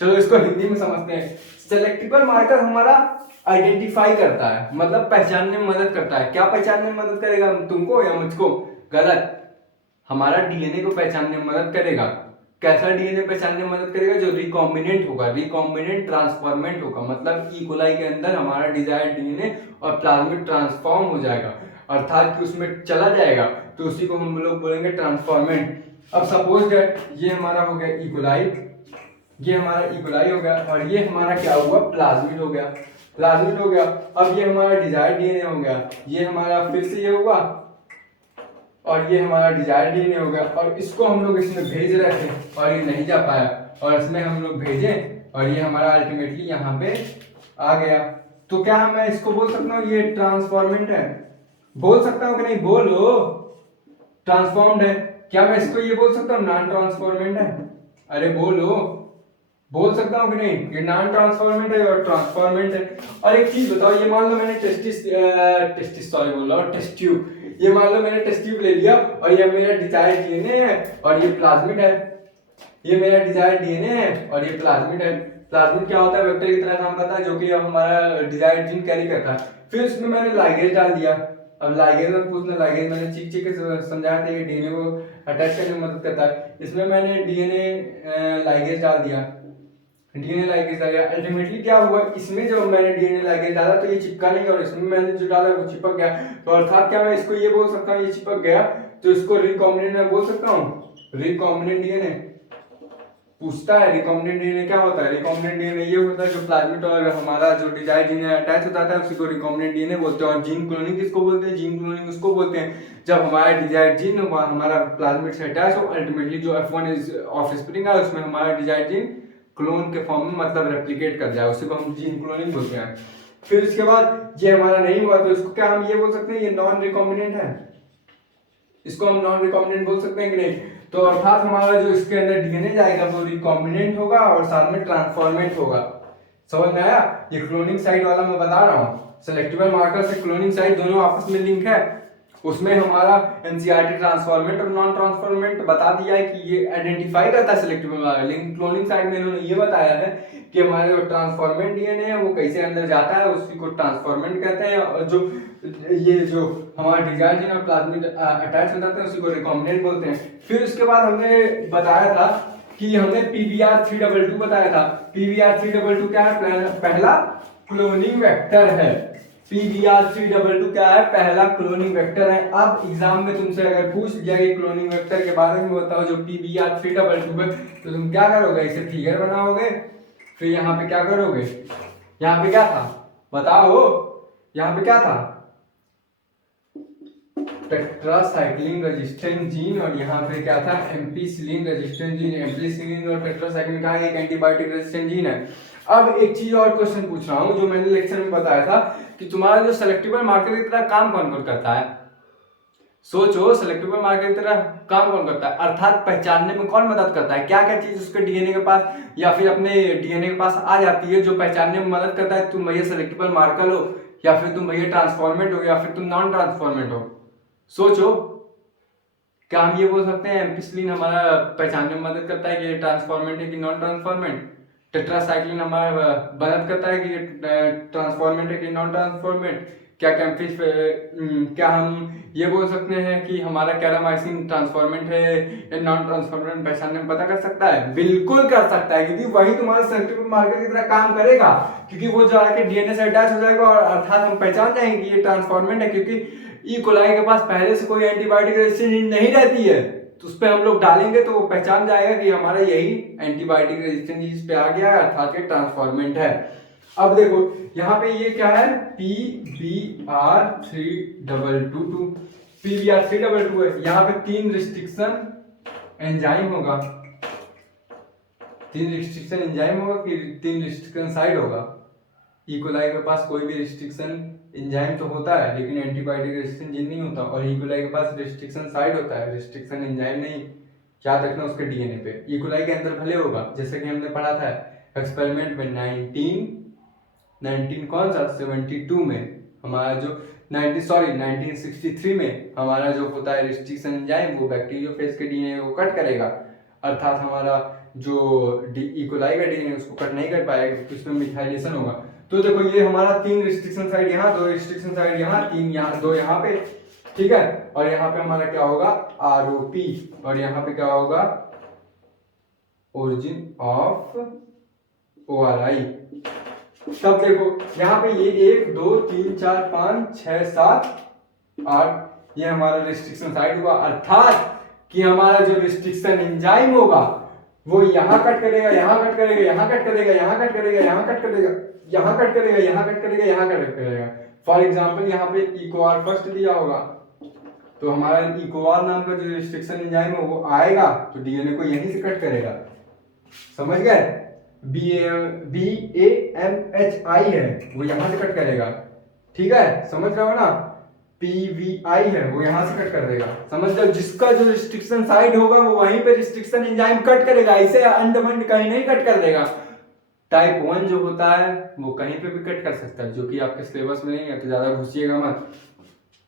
चलो इसको हिंदी में समझते हैं। सेलेक्टिव मार्कर हमारा आइडेंटिफाई करता है, मतलब पहचानने में मदद करता है। क्या पहचानने में मदद करेगा? तुमको या मुझको? गलत। हमारा डीएनए को पहचानने में मदद करेगा। कैसा डीएनए पहचानने में मदद करेगा? जो रिकॉम्बिनेंट होगा, रिकॉम्बिनेंट ट्रांसफॉर्मेंट होगा, मतलब ई कोलाई के अंदर हमारा डिजायर्ड डीएनए और प्लाज्मिड ट्रांसफॉर्म हो जाएगा, अर्थात कि उसमें चला जाएगा, तो उसी को हम लोग बोलेंगे ट्रांसफॉर्मेंट। अब सपोज दैट ये हमारा हो गया ई कोलाई, ये हमारा ई कोलाई हो गया और ये हमारा क्या हुआ? प्लाज्मिड हो गया, प्लाज्मिड हो गया। अब ये हमारा डिजायर्ड डीएनए हो गया, ये हमारा फिर से ये हुआ और ये हमारा डिजायर्ड डीएनए हो गया। और इसको हम लोग इसमें भेज रहे थे और ये नहीं जा पाया, और इसमें हम लोग भेजे और ये हमारा अल्टीमेटली यहाँ पे आ गया। तो क्या मैं इसको बोल सकता हूँ ये ट्रांसफॉर्मेंट है? बोल सकता हूँ कि नहीं? बोलो। ट्रांसफॉर्म्ड है। क्या मैं इसको ये बोल सकता हूँ नॉन ट्रांसफॉर्मेंट है? अरे बोलो। बोल सकता हूँ कि नहीं? ये नॉन ट्रांसफॉर्मेंट है और ट्रांसफॉर्मेंट है। और एक चीज बताओ, ये मान लो मैंने टेस्टिस सॉरी बोल रहा हूँ, टेस्ट ट्यूब, ये मान लो मैंने टेस्ट ट्यूब ले लिया और ये मेरा डिजायर्ड डीएनए है और ये प्लाज्मिड है। ये मेरा डिजायर्ड डीएनए है और ये प्लाज्मिड है। प्लाज्मिड क्या होता है? वेक्टर की तरह काम करता है, जो कि हमारा डिजायर्ड जीन कैरी करता है। फिर उसमें मैंने लाइगेज डाल दिया। अब लाइगेज में पूछना, लाइगेज मैंने चीख के समझाया था, ये डीएनए को अटैच करने में मदद करता है। इसमें मैंने डीएनए लाइगेज डाल दिया, डीएनए लाइगेज डाल दिया। अल्टीमेटली क्या हुआ? इसमें जो मैंने डीएनए लाइगेज डाला तो ये चिपका नहीं और इसमें मैंने जो डाला वो चिपक गया। तो अर्थात क्या मैं इसको ये बोल सकता हूँ ये चिपक गया, तो इसको रिकॉम्बिनेंट में बोल सकता हूँ। रिकॉम्बिनेंट डीएनए पूछता है रिकॉम्बिनेंट डीएनए क्या होता है? रिकॉम्बिनेंट डीएनए ये होता है जो प्लाज्मिड और हमारा जो डिजायर्ड डीएनए अटैच होता है उसी को रिकॉम्बिनेंट डीएनए बोलते हैं। और जीन क्लोनिंग किसको बोलते हैं? जीन क्लोनिंग उसको बोलते हैं जब हमारा डिजायर्ड जीन हमारा प्लाज्मिड से अटैच हो, अल्टीमेटली जो F1 ऑफस्प्रिंग है उसमें हमारा डिजायर्ड जीन क्लोन के फॉर्म में मतलब रेप्लिकेट कर जाए, उसी को हम जीन क्लोनिंग बोलते हैं। फिर उसके बाद ये हमारा नहीं हुआ तो इसको क्या हम ये बोल सकते हैं ये नॉन रिकॉम्बिनेंट है? इसको हम नॉन रिकॉम्बिनेंट बोल सकते हैं कि नहीं? तो अर्थात हमारा जो इसके अंदर डीएनए जाएगा वो रिकॉम्बिनेंट होगा और साथ में ट्रांसफॉर्मेंट होगा। समझ में आया? ये क्लोनिंग साइट वाला मैं बता रहा हूँ। सेलेक्टिव मार्कर से क्लोनिंग साइट दोनों आपस में लिंक है। उसमें हमारा एनसीईआरटी ट्रांसफॉर्मेंट और नॉन ट्रांसफॉर्मेंट बता दिया है कि ये आइडेंटिफाई करता है सेलेक्टिव मार्कर। लेकिन क्लोनिंग साइट में इन्होंने ये बताया है कि हमारे जो ट्रांसफॉर्मेंट डीएनए है वो कैसे अंदर जाता है, उसी को ट्रांसफॉर्मेंट कहते हैं। और जो ये जो हमारा डिजायर्ड जीन और प्लाज्मिड अटैच हो जाते हैं उसी को रिकॉम्बिनेंट बोलते हैं। फिर उसके बाद हमने बताया था कि हमने PBR322 बताया था। PBR322 क्या है? पहला क्लोनिंग वेक्टर है। PBR322 क्या है? पहला क्लोनिंग वेक्टर है। अब एग्जाम में तुमसे अगर पूछ लिया कि क्लोनिंग वेक्टर के बारे में बताओ जो PBR322 है, तो तुम क्या करोगे? इसे फिगर बनाओगे, फिर यहाँ पे क्या करोगे? यहाँ पे क्या था बताओ? यहाँ पे क्या था? टेट्रासाइक्लिन रेजिस्टेंट जीन, और यहाँ पे क्या था, एम्पिसिलिन रेजिस्टेंट जीन। एम्पिसिलिन और टेट्रासाइक्लिन का एक एंटीबायोटिक रेजिस्टेंट जीन है। अब एक चीज और क्वेश्चन पूछ रहा हूँ, जो मैंने लेक्चर में बताया था कि तुम्हारा जो सेलेक्टेबल मार्कर की तरह काम कौन कौन करता है। सोचो, सेलेक्टेबल मार्कर की तरह काम कौन करता है, अर्थात पहचानने में कौन मदद करता है, क्या क्या चीज उसके डीएनए के पास या फिर अपने डीएनए के पास आ जाती है जो पहचानने में मदद करता है तुम भैया सेलेक्टेबल मार्कर हो या फिर तुम भैया ट्रांसफॉर्मेंट हो या फिर तुम नॉन ट्रांसफॉर्मेंट हो। सोचो, क्या हम ये बोल सकते हैं एम्पिसिलिन हमारा पहचानने में मदद करता है कि ये ट्रांसफॉर्मेंट है कि नॉन ट्रांसफॉर्मेंट, टेट्रासाइक्लिन हमारा मदद करता है कि ये ट्रांसफॉर्मेंट है कि नॉन ट्रांसफॉर्मेंट, क्या हम ये बोल सकते हैं कि हमारा कैरामाइसिन ट्रांसफॉर्मेंट है या नॉन ट्रांसफॉर्मेंट पहचानने में पता कर सकता है? बिल्कुल कर सकता है, क्योंकि वही तुम्हारा सेलेक्टेबल मार्कर की तरह काम करेगा, क्योंकि वो जाके डीएनए से अटैच हो जाएगा और अर्थात हम पहचान जाएंगे कि ये ट्रांसफॉर्मेंट है, क्योंकि ई कोलाई के पास पहले से कोई एंटीबायोटिक रेजिस्टेंस नहीं रहती है, तो उस पर हम लोग डालेंगे तो वो पहचान जाएगा कि हमारा यही एंटीबायोटिक रेजिस्टेंस इस पे आ गया है, अर्थात ये ट्रांसफॉर्मेंट है। अब देखो यहाँ पे ये क्या है, PBR322, PBR322 है। यहाँ पे 3 रिस्ट्रिक्शन एंजाइम होगा, 3 रिस्ट्रिक्शन एंजाइम होगा कि 3 रिस्ट्रिक्शन साइड होगा। ई कोलाई के पास कोई भी रिस्ट्रिक्शन एंजाइम तो होता है लेकिन एंटीबायोटिक रेजिस्टेंस जीन नहीं होता, और ई कोलाई के पास रिस्ट्रिक्शन साइड होता है, रिस्ट्रिक्शन एंजाइम नहीं। याद रखना उसके डीएनए पे ई कोलाई के अंदर भले होगा, जैसे कि हमने पढ़ा था एक्सपेरिमेंट में 19 कौन सा 72 में हमारा जो 1963 में हमारा जो होता है रिस्ट्रिक्शन एंजाइम, वो बैक्टीरियोफेज के डीएनए को कट करेगा, अर्थात हमारा जो ई कोलाई का डीएनए उसको कट नहीं कर पाएगा क्योंकि उसमें मिथाइलेशन होगा। तो देखो ये हमारा 3 रिस्ट्रिक्शन साइड यहाँ, 2 रिस्ट्रिक्शन साइड यहाँ, 3 यहाँ, 2 यहाँ पे, ठीक है। और यहाँ पे हमारा क्या होगा, आरओपी, और यहाँ पे क्या होगा, ओरिजिन ऑफ ओआरआई। तब देखो यहाँ पे ये 1 2 3 4 5 6 7 8 ये हमारा रिस्ट्रिक्शन साइड हुआ, अर्थात कि हमारा जो रिस्ट्रिक्शन एंजाइम होगा वो यहाँ कट करेगा, यहाँ कट करेगा, यहाँ कट करेगा, यहाँ कट करेगा, यहाँ कट करेगा, यहाँ कट करेगा, यहाँ कट करेगा, यहाँ कट करेगा। फॉर एग्जाम्पल यहाँ पे इकोआर फर्स्ट दिया होगा, तो हमारा इकोआर नाम का जो रिस्ट्रिक्शन एंजाइम है वो आएगा तो डीएनए को यहीं से कट करेगा, समझ गए। BAMHI है वो यहाँ से कट करेगा, ठीक है, समझ रहे हो ना। PVI है वो यहाँ से कट कर देगा, समझ लो। जिसका जो रिस्ट्रिक्शन साइड होगा वो वहीं पे रिस्ट्रिक्शन एंजाइम कट करेगा, इसे अंडमंड कहीं नहीं कट कर देगा। टाइप 1 जो होता है वो कहीं पे भी कट कर सकता है, जो कि आपके सिलेबस में नहीं है, तो ज्यादा घुसिएगा मत।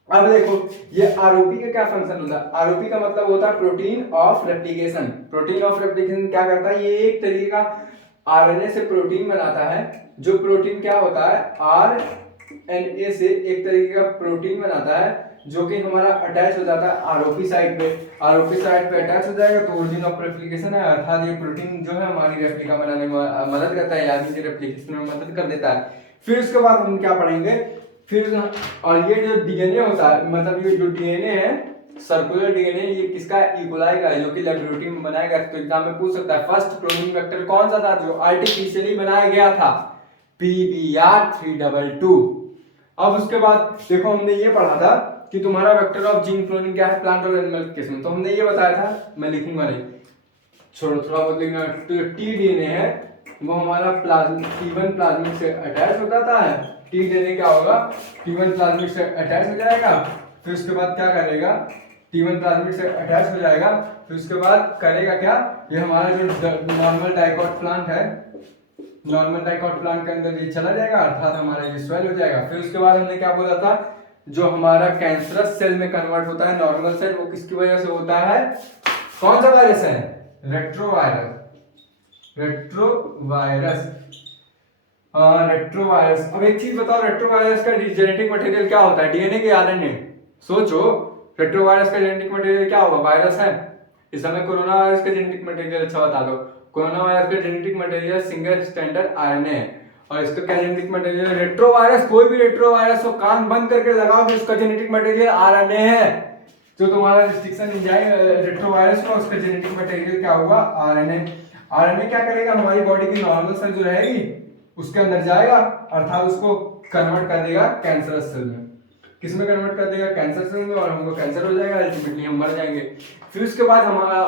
अब देखो ये आरओपी का क्या फंक्शन होता है, आरओपी का मतलब होता है protein of replication. Protein of replication क्या करता है, ये एक तरीके का आरएनए से प्रोटीन बनाता है, जो प्रोटीन क्या होता है, आरएनए से एक तरीके का प्रोटीन बनाता है जो कि हमारा अटैच हो जाता है आरओपी साइड पे, आरओपी साइड पे अटैच हो जाएगा तो ओरिजिन ऑफ रेप्लिकेशन है, अर्थात ये प्रोटीन जो है हमारी रेप्लिका बनाने में मदद करता है, यानी कि रेप्लिकेशन में मदद कर देता है। फिर उसके बाद हम क्या पढ़ेंगे, फिर और ये जो डीएनए होता है, मतलब ये जो डीएनए है सर्कुलर डीएनए, ये किसका है, ई कोलाई का है, जो कि लेबोरेटरी में बनाया गया, तो एग्जाम में पूछ सकता है फर्स्ट क्लोनिंग वेक्टर कौन सा था जो आर्टिफिशियली बनाया गया था, PBR322। अब उसके बाद देखो हमने ये पढ़ा था कि तुम्हारा वेक्टर ऑफ जीन क्लोनिंग क्या है, प्लांट और एनिमल केस में, तो हमने ये बताया था, मैं लिखूंगा नहीं, छोड़ो थोड़ा बहुत लिखना। तो टी डीएनए है वो हमारा T1 प्लाज्मिड से अटैच हो जाता है, टी डीएनए क्या होगा, T1 प्लाज्मिड से अटैच हो जाएगा, फिर उसके बाद क्या करेगा, T1 प्लाज्मिड से अटैच हो जाएगा, फिर उसके बाद करेगा क्या, ये हमारा जो नॉर्मल डाइकॉट प्लांट है, नॉर्मल डाइकॉट प्लांट के अंदर ये चला जाएगा, अर्थात हमारा ये स्वेल हो जाएगा। फिर उसके बाद हमने क्या बोला था, जो हमारा कैंसरस सेल में कन्वर्ट होता है नॉर्मल सेल, वो किसकी वजह से होता है, कौन सा वायरस है, रेट्रोवायरस, रेट्रोवायरस, रेट्रोवायरस। अब एक चीज बताओ, रेट्रोवायरस का जेनेटिक मटेरियल क्या होता है, डीएनए के आरएनए। सोचो रेट्रोवायरस का जेनेटिक मटेरियल क्या होगा, वायरस है। इस समय कोरोना वायरस का जेनेटिक मटेरियल अच्छा बता दो, कोरोना वायरस का genetic material single standard RNA है, और इसका क्या जेनेटिक मटेरियल, रेट्रोवायरस। कोई भी रेट्रोवायरस हो कान बंद करके लगाओ कि उसका जेनेटिक मटेरियल आरएनए है, जो तुम्हारा रिस्ट्रिक्शन एंजाइम रेट्रोवायरस का उसका जेनेटिक मटेरियल क्या होगा, आरएनए। आरएनए क्या करेगा, हमारी बॉडी की नॉर्मल सेल जो रहेगी उसके अंदर जाएगा, अर्थात उसको कन्वर्ट कर देगा कैंसरस सेल में। किस में कन्वर्ट कर देगा, कैंसर सेल में, और हमको कैंसर हो जाएगा, अल्टीमेटली हम मर जाएंगे। फिर उसके बाद हमारा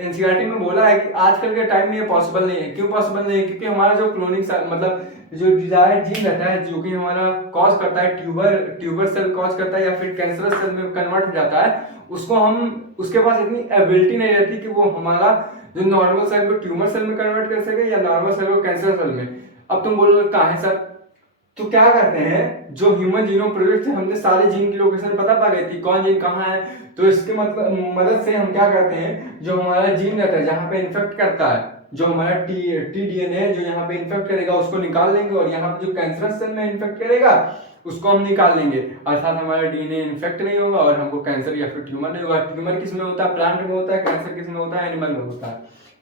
एनसीईआरटी में बोला है कि आजकल के टाइम में ये पॉसिबल नहीं है। क्यों पॉसिबल नहीं है? क्योंकि हमारा जो क्लोनिंग मतलब जो डिजायर्ड जीन रहता है जो कि हमारा कॉज करता है ट्यूबर सेल कॉज करता है या फिर कैंसरस सेल में कन्वर्ट हो जाता है, उसको हम उसके पास इतनी एबिलिटी नहीं रहती कि वो हमारा जो नॉर्मल सेल को ट्यूमर सेल में कन्वर्ट कर सके या नॉर्मल सेल को कैंसर सेल में। अब तुम बोलोगे कहाँ है सर? तो क्या करते हैं, जो ह्यूमन जीनोम प्रोजेक्ट से हमने सारे जीन की लोकेशन पता पा गई थी कौन जीन कहाँ है, तो इसके मतलब मदद से हम क्या करते हैं, जो हमारा जीन रहता है जहाँ पे इन्फेक्ट करता है, जो हमारा टी डीएनए है जो यहाँ पे इन्फेक्ट करेगा उसको निकाल लेंगे, और यहाँ पे जो कैंसरस सेल में इन्फेक्ट करेगा उसको हम निकाल लेंगे, अर्थात हमारा डीएनए इन्फेक्ट नहीं होगा और हमको कैंसर या फिर ट्यूमर नहीं होगा। ट्यूमर किस में होता है? प्लांट में होता है। कैंसर किस में होता है? एनिमल में होता है,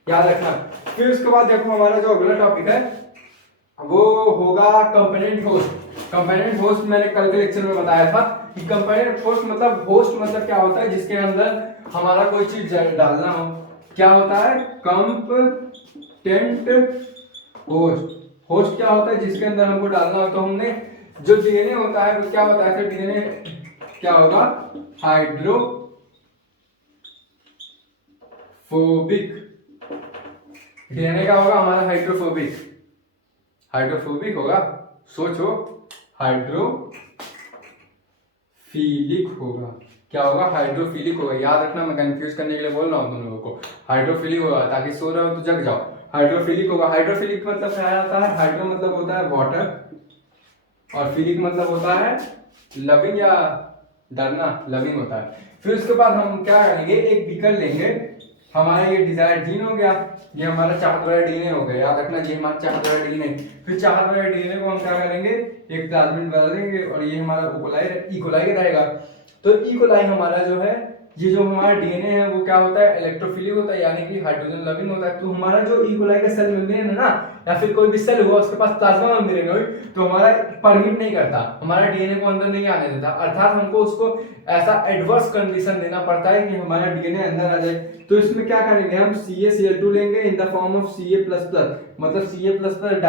याद रखना। फिर उसके बाद देखो हमारा जो अगला टॉपिक है वो होगा कंपोनेंट होस्ट। कंपोनेंट होस्ट मैंने कल के लेक्चर में बताया था कि कंपोनेंट होस्ट मतलब क्या होता है, जिसके अंदर हमारा कोई चीज डालना हो। क्या होता है? Component host. होस्ट क्या होता है? जिसके अंदर हमको डालना हो। तो हमने जो डीएनए होता है वो क्या बताया था? डीएनए क्या होगा? हाइड्रोफोबिक। डीएनए क्या होगा हमारा? हाइड्रोफोबिक होगा। सोचो, हाइड्रोफिलिक होगा। क्या होगा? हाइड्रोफिलिक होगा। याद रखना, मैं कंफ्यूज करने के लिए बोल रहा हूँ तुम लोगों को। हाइड्रोफिलिक होगा ताकि सो रहे हो तो जग जाओ। हाइड्रोफिलिक होगा। हाइड्रोफिलिक मतलब क्या होता है? हाइड्रो मतलब होता है वाटर और फिलिक मतलब होता है लविंग या डरना, लविंग होता है। फिर उसके बाद हम क्या करेंगे, एक बीकर लेंगे। हमारा ये डिजायर्ड जीन हो गया, ये हमारा चाहत वाला डीएनए हो गया। याद रखना, ये हमारा चाहत वाला डीएनए। फिर चाहत वाले डीएनए को हम क्या करेंगे, एक प्लाज्मिड बना देंगे और ये हमारा इकोलाई रहेगा। तो इकोलाई हमारा जो है, ये जो हमारा डीएनए है वो क्या होता है? इलेक्ट्रोफिलिक होता है, यानी कि हाइड्रोजन लविंग होता है। तो हमारा जो इकोलाई का सेल मेम्ब्रेन है ना, या फिर कोई भी सेल हुआ उसके पास प्लाज्मा मेम्ब्रेन है, तो हमारा परमिट नहीं करता, हमारा डीएनए को अंदर नहीं आने देता। अर्थात हमको उसको ऐसा एडवर्स कंडीशन देना पड़ता है कि हमारा डीएनए अंदर आ जाए। तो इसमें क्या करेंगे हम? CaCl2 लेंगे in the form of Ca++, मतलब Ca++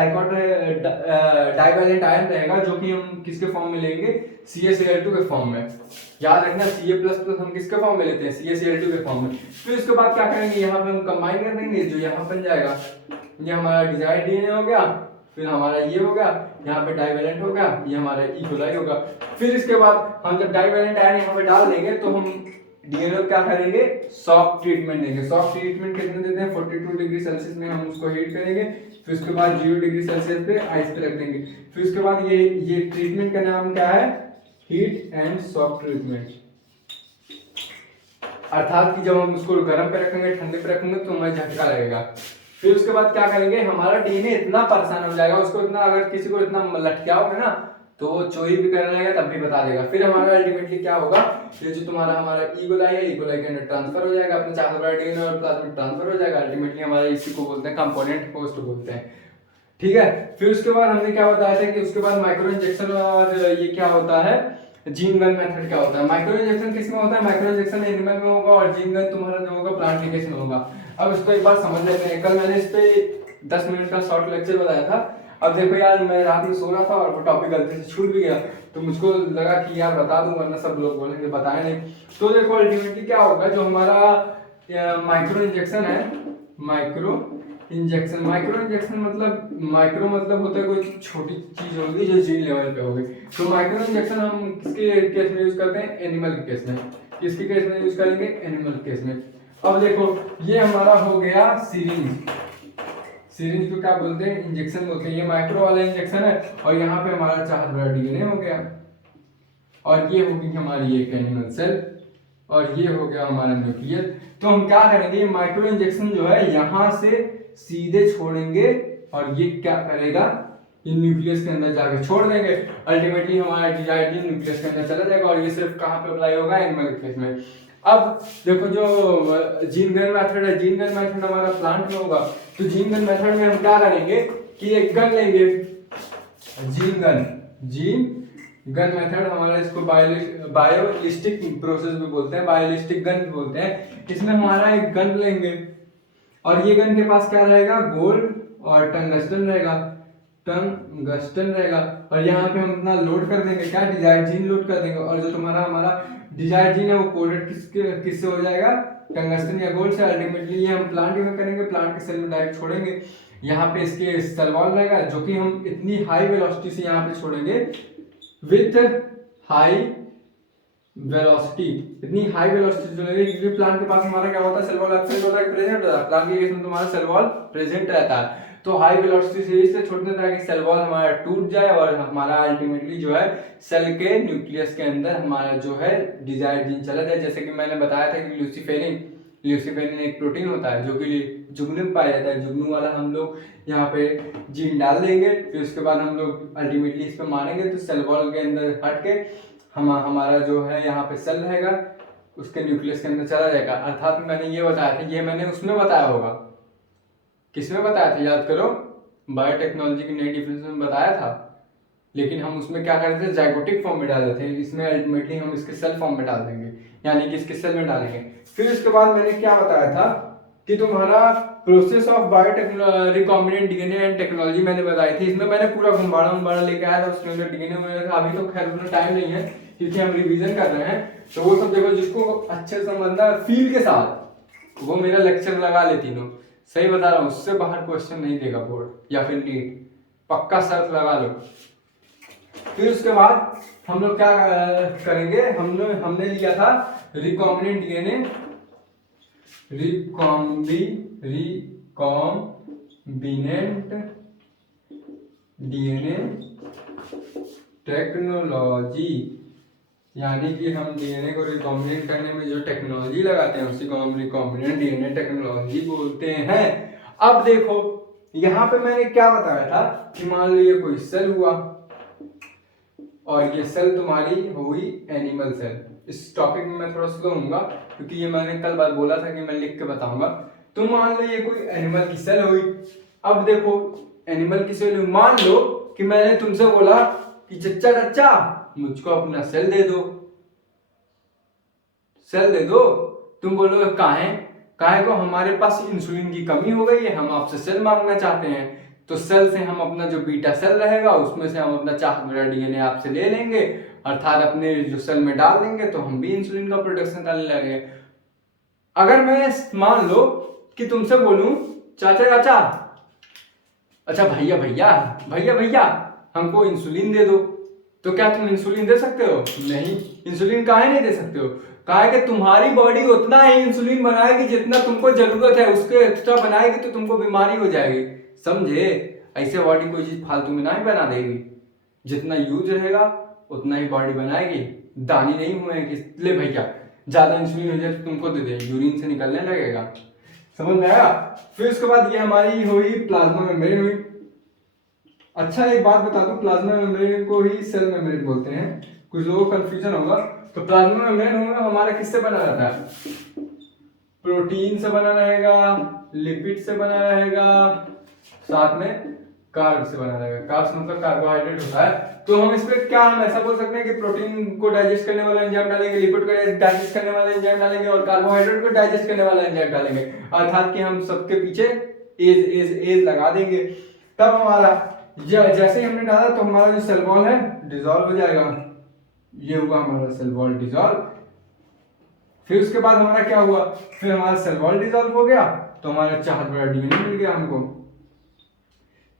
डाइवैलेंट आयन रहेगा, जो कि हम किसके फॉर्म में लेंगे? CaCl2 के फॉर्म में। याद रखना, Ca++ हम किसके फॉर्म में लेते हैं? CaCl2 के फॉर्म में। फिर इसके बाद क्या करेंगे, यहाँ पे हम कंबाइन कर देंगे, जो यहाँ बन जाएगा, ये हमारा डिजायर्ड डीएनए हो गया। फिर हमारा ये हो गया, यहाँ पे डाइवेलेंट हो गया, ये हमारा इकोलाई होगा। फिर इसके बाद हम जब डाइवेलेंट आयन यहाँ पे डाल देंगे तो हम डीएनए क्या करेंगे? सॉफ्ट ट्रीटमेंट देंगे। सॉफ्ट ट्रीटमेंट कितने देते हैं? 42 डिग्री सेल्सियस में हम उसको हीट करेंगे। फिर उसके बाद 0 डिग्री सेल्सियस पे आइस पे रख देंगे। फिर उसके बाद ये ट्रीटमेंट का नाम क्या है? Heat and soft treatment. अर्थात कि जब हम उसको गर्म पे रखेंगे, ठंडे पे रखेंगे तो हमें झटका लगेगा। फिर उसके बाद क्या करेंगे, हमारा डीएनए इतना परेशान हो जाएगा, उसको इतना, अगर किसी को इतना लटकाओगे ना तो वो चोरी भी कर रहेगा तब भी बता देगा। फिर हमारा अल्टीमेटली क्या होगा, ये जो तुम्हारा हमारा इकोलाई है, इकोलाई के अंदर ट्रांसफर हो जाएगा, अपने चाहत वाला डीएनए और प्लाज्मा ट्रांसफर हो जाएगा। अल्टीमेटली हमारे इसी को बोलते हैं कंपोनेंट होस्ट बोलते हैं। ठीक है। फिर उसके बाद हमने क्या बताया था कि उसके बाद माइक्रो इंजेक्शन, और ये क्या होता है, जीन गन मेथड क्या होता है। माइक्रो इंजेक्शन किस में होता है? माइक्रो इंजेक्शन एनिमल में होगा, और जीन गन तुम्हारा जो होगा प्लांट में होगा। अब इसको एक बार समझ लेते हैं। कल मैंने इस पे 10 मिनट का शॉर्ट लेक्चर बताया था। अब देखो यार, मैं रात में सो रहा था और वो टॉपिक गलती से छूट भी गया, तो मुझको लगा कि यार बता दूं, वरना सब लोग बोलेंगे बताया नहीं। तो देखो अल्टीमेटली क्या होगा, जो हमारा माइक्रो इंजेक्शन है, माइक्रो इंजेक्शन मतलब होता है कोई छोटी चीज होगी जो जीन लेवल पे होगी। तो माइक्रो इंजेक्शन हम किसके केस में यूज करते हैं? एनिमल के केस में। किसके केस में यूज करेंगे? एनिमल केस में। अब देखो, ये हमारा हो गया सिरिंज। सिरिंज को क्या बोलते हैं? इंजेक्शन बोलते हैं। ये माइक्रो वाला इंजेक्शन है, और यहाँ पे हमारा चाहत वाला डीएनए हो गया, और ये होगी हमारी एक एनिमल सेल, और ये हो गया हमारा न्यूक्लियस। तो हम क्या करेंगे, ये माइक्रो इंजेक्शन जो है यहाँ से सीधे छोड़ेंगे, और ये क्या करेगा, ये न्यूक्लियस के अंदर जाके छोड़ देंगे। अल्टीमेटली हमारा डिजायर्ड जीन न्यूक्लियस के अंदर चला जाएगा, और ये सिर्फ कहाँ पे अप्लाई होगा? एनिमल केस में। अब देखो, जो जीन गन मेथड है, जीन गन मेथड हमारा प्लांट में होगा। तो जीन गन मेथड में हम क्या करेंगे कि एक गन लेंगे, जीन गन मेथड हमारा, इसको बायोलिस्टिक प्रोसेस भी बोलते हैं, बायोलिस्टिक गन भी बोलते हैं। इसमें हमारा एक गन लेंगे, और ये गन के पास क्या रहेगा? गोल्ड और टंगस्टन रहेगा। टंगस्टन रहेगा। और यहाँ पे हम अपना लोड कर देंगे क्या, डिजायर्ड जीन लोड कर देंगे। और जो तुम्हारा हमारा डिजायर्ड जीन है वो कोडेड किससे हो जाएगा, टंगस्टन या गोल्ड से। अल्टीमेटली ये हम प्लांट में करेंगे, प्लांट के सेल में डायरेक्ट छोड़ेंगे। यहाँ पे इसके सेल वॉल रहेगा जो कि हम इतनी हाई वेलोसिटी से यहाँ पे छोड़ेंगे, विथ हाई वेलोसिटी, इतनी हाई वेलोसिटी चलेगी क्योंकि प्लांट के पास हमारा क्या होता है, सेल वॉल एब्सेंट होता है, प्रेजेंट होता है। प्लांट के केस में तुम्हारा सेल वॉल प्रेजेंट रहता है। तो हाई वेलोसिटी से इससे छोड़ने ताकि सेल वॉल हमारा टूट जाए और हमारा अल्टीमेटली जो है सेल के न्यूक्लियस के अंदर हमारा जो है डिजायर्ड जीन चला जाए। जैसे कि मैंने बताया था कि ल्यूसीफेरिन एक प्रोटीन होता है जो कि जुगनू में पाया जाता है। जुगनू वाला हम लोग यहाँ पे जीन डाल देंगे, फिर उसके बाद हम लोग अल्टीमेटली इस पर मारेंगे तो सेल वॉल के अंदर हट के हमारा जो है यहाँ पे सेल रहेगा उसके न्यूक्लियस के अंदर चला जाएगा। अर्थात मैंने ये बताया था, ये मैंने उसमें बताया होगा, किसमें बताया था याद करो, बायोटेक्नोलॉजी की नई डिफिनेशन में बताया था। लेकिन हम उसमें क्या करते थे, जाइगोटिक फॉर्म में डालते थे, इसमें अल्टीमेटली हम इसके सेल फॉर्म में डाल देंगे, यानी कि इसके सेल में डालेंगे। फिर उसके बाद मैंने क्या बताया था कि तुम्हारा process of biotechnology recombinant DNA and technology मैंने बताई थी। इसमें मैंने पूरा घुमाड़ा लेके आया था, उसके अंदर डीएनए में अभी तो खैर उतना टाइम नहीं है क्योंकि हम रिवीजन कर रहे हैं, तो वो सब देखो जिसको अच्छे से समझना है फील के साथ वो मेरा लेक्चर लगा ले तीनों। सही बता रहा हूँ, उससे बाहर क्वेश्चन नहीं देगा बोर्ड या फिर नीट, पक्का शर्त लगा लो। फिर उसके बाद हम लोग क्या करेंगे, हमने लिया था रिकॉम्बिनेंट डीएनए टेक्नोलॉजी, यानी कि हम डीएनए को रिकॉम्बिनेट करने में जो टेक्नोलॉजी लगाते हैं उसी को हम रिकॉम्बिनेंट डीएनए टेक्नोलॉजी बोलते हैं। अब देखो यहाँ पे मैंने क्या बताया था कि मान लो ये कोई सेल हुआ और ये सेल तुम्हारी हुई एनिमल सेल। इस टॉपिक में मैं थोड़ा स्लो हूँगा क्योंकि ये मैंने कल बात बोला था कि मैं लिख के बताऊंगा। तो मान लो ये कोई एनिमल की सेल हुई। अब देखो एनिमल की सेल हुई, मान लो कि मैंने तुमसे बोला कि चच्चा मुझको अपना सेल दे दो, सेल दे दो। तुम बोलोगे काहे को, हमारे पास इंसुलिन की कमी हो गई है, हम आपसे सेल मांगना चाहते हैं। तो सेल से हम अपना जो बीटा सेल रहेगा उसमें से हम अपना चाहत भरा डीएनए आपसे ले लेंगे, अर्थात अपने जो सेल में डाल देंगे तो हम भी इंसुलिन का प्रोडक्शन करने लगे। अगर मैं मान लो कि तुमसे बोलूं चाचा अच्छा भैया हमको इंसुलिन दे दो, तो क्या तुम इंसुलिन दे सकते हो? नहीं। इंसुलिन काहे नहीं दे सकते हो? काहे कि तुम्हारी बॉडी उतना ही इंसुलिन बनाएगी जितना तुमको जरूरत है, उसके एक्स्ट्रा बनाएगी तो तुमको बीमारी हो जाएगी, समझे? ऐसे बॉडी कोई चीज फालतू में नहीं बना देगी, जितना यूज रहेगा उतना ही बॉडी बनाएगी। दानी नहीं हुए कि ले भैया ज्यादा इंसुलिन हो जाए तो तुमको दे दे, यूरिन से निकलने लगेगा, समझ में आया? फिर उसके बाद ये हमारी हुई प्लाज्मा मेम्ब्रेन हुई। अच्छा एक बात बता दूं, प्लाज्मा मेम्ब्रेन को ही सेल मेम्ब्रेन बोलते हैं, कुछ लोगों को कंफ्यूजन होगा। तो प्लाज्मा मेम्ब्रेन होगा हमारा किससे बना रहता है? प्रोटीन से बना रहेगा, लिपिड से बना रहेगा, साथ में कार्ब से बना रहेगा। कार्ब्स मतलब कार्बोहाइड्रेट होता है। तो हम इस पे क्या हम ऐसा बोल सकते हैं कि प्रोटीन को डाइजेस्ट करने वाला एंजाइम डालेंगे, लिपिड को डाइजेस्ट करने वाला एंजाइम डालेंगे और कार्बोहाइड्रेट को डाइजेस्ट करने वाला एंजाइम डालेंगे, अर्थात कि हम सबके पीछे एज लगा देंगे। तब हमारा जैसे ही हमने डाला तो हमारा जो सेल वॉल है डिसॉल्व हो जाएगा, ये हुआ हमारा सेल वॉल डिसॉल्व। फिर उसके बाद हमारा क्या हुआ, फिर हमारा सेल वॉल डिसॉल्व हो गया तो हमारा चाहत बड़ा डीएनए मिल गया हमको।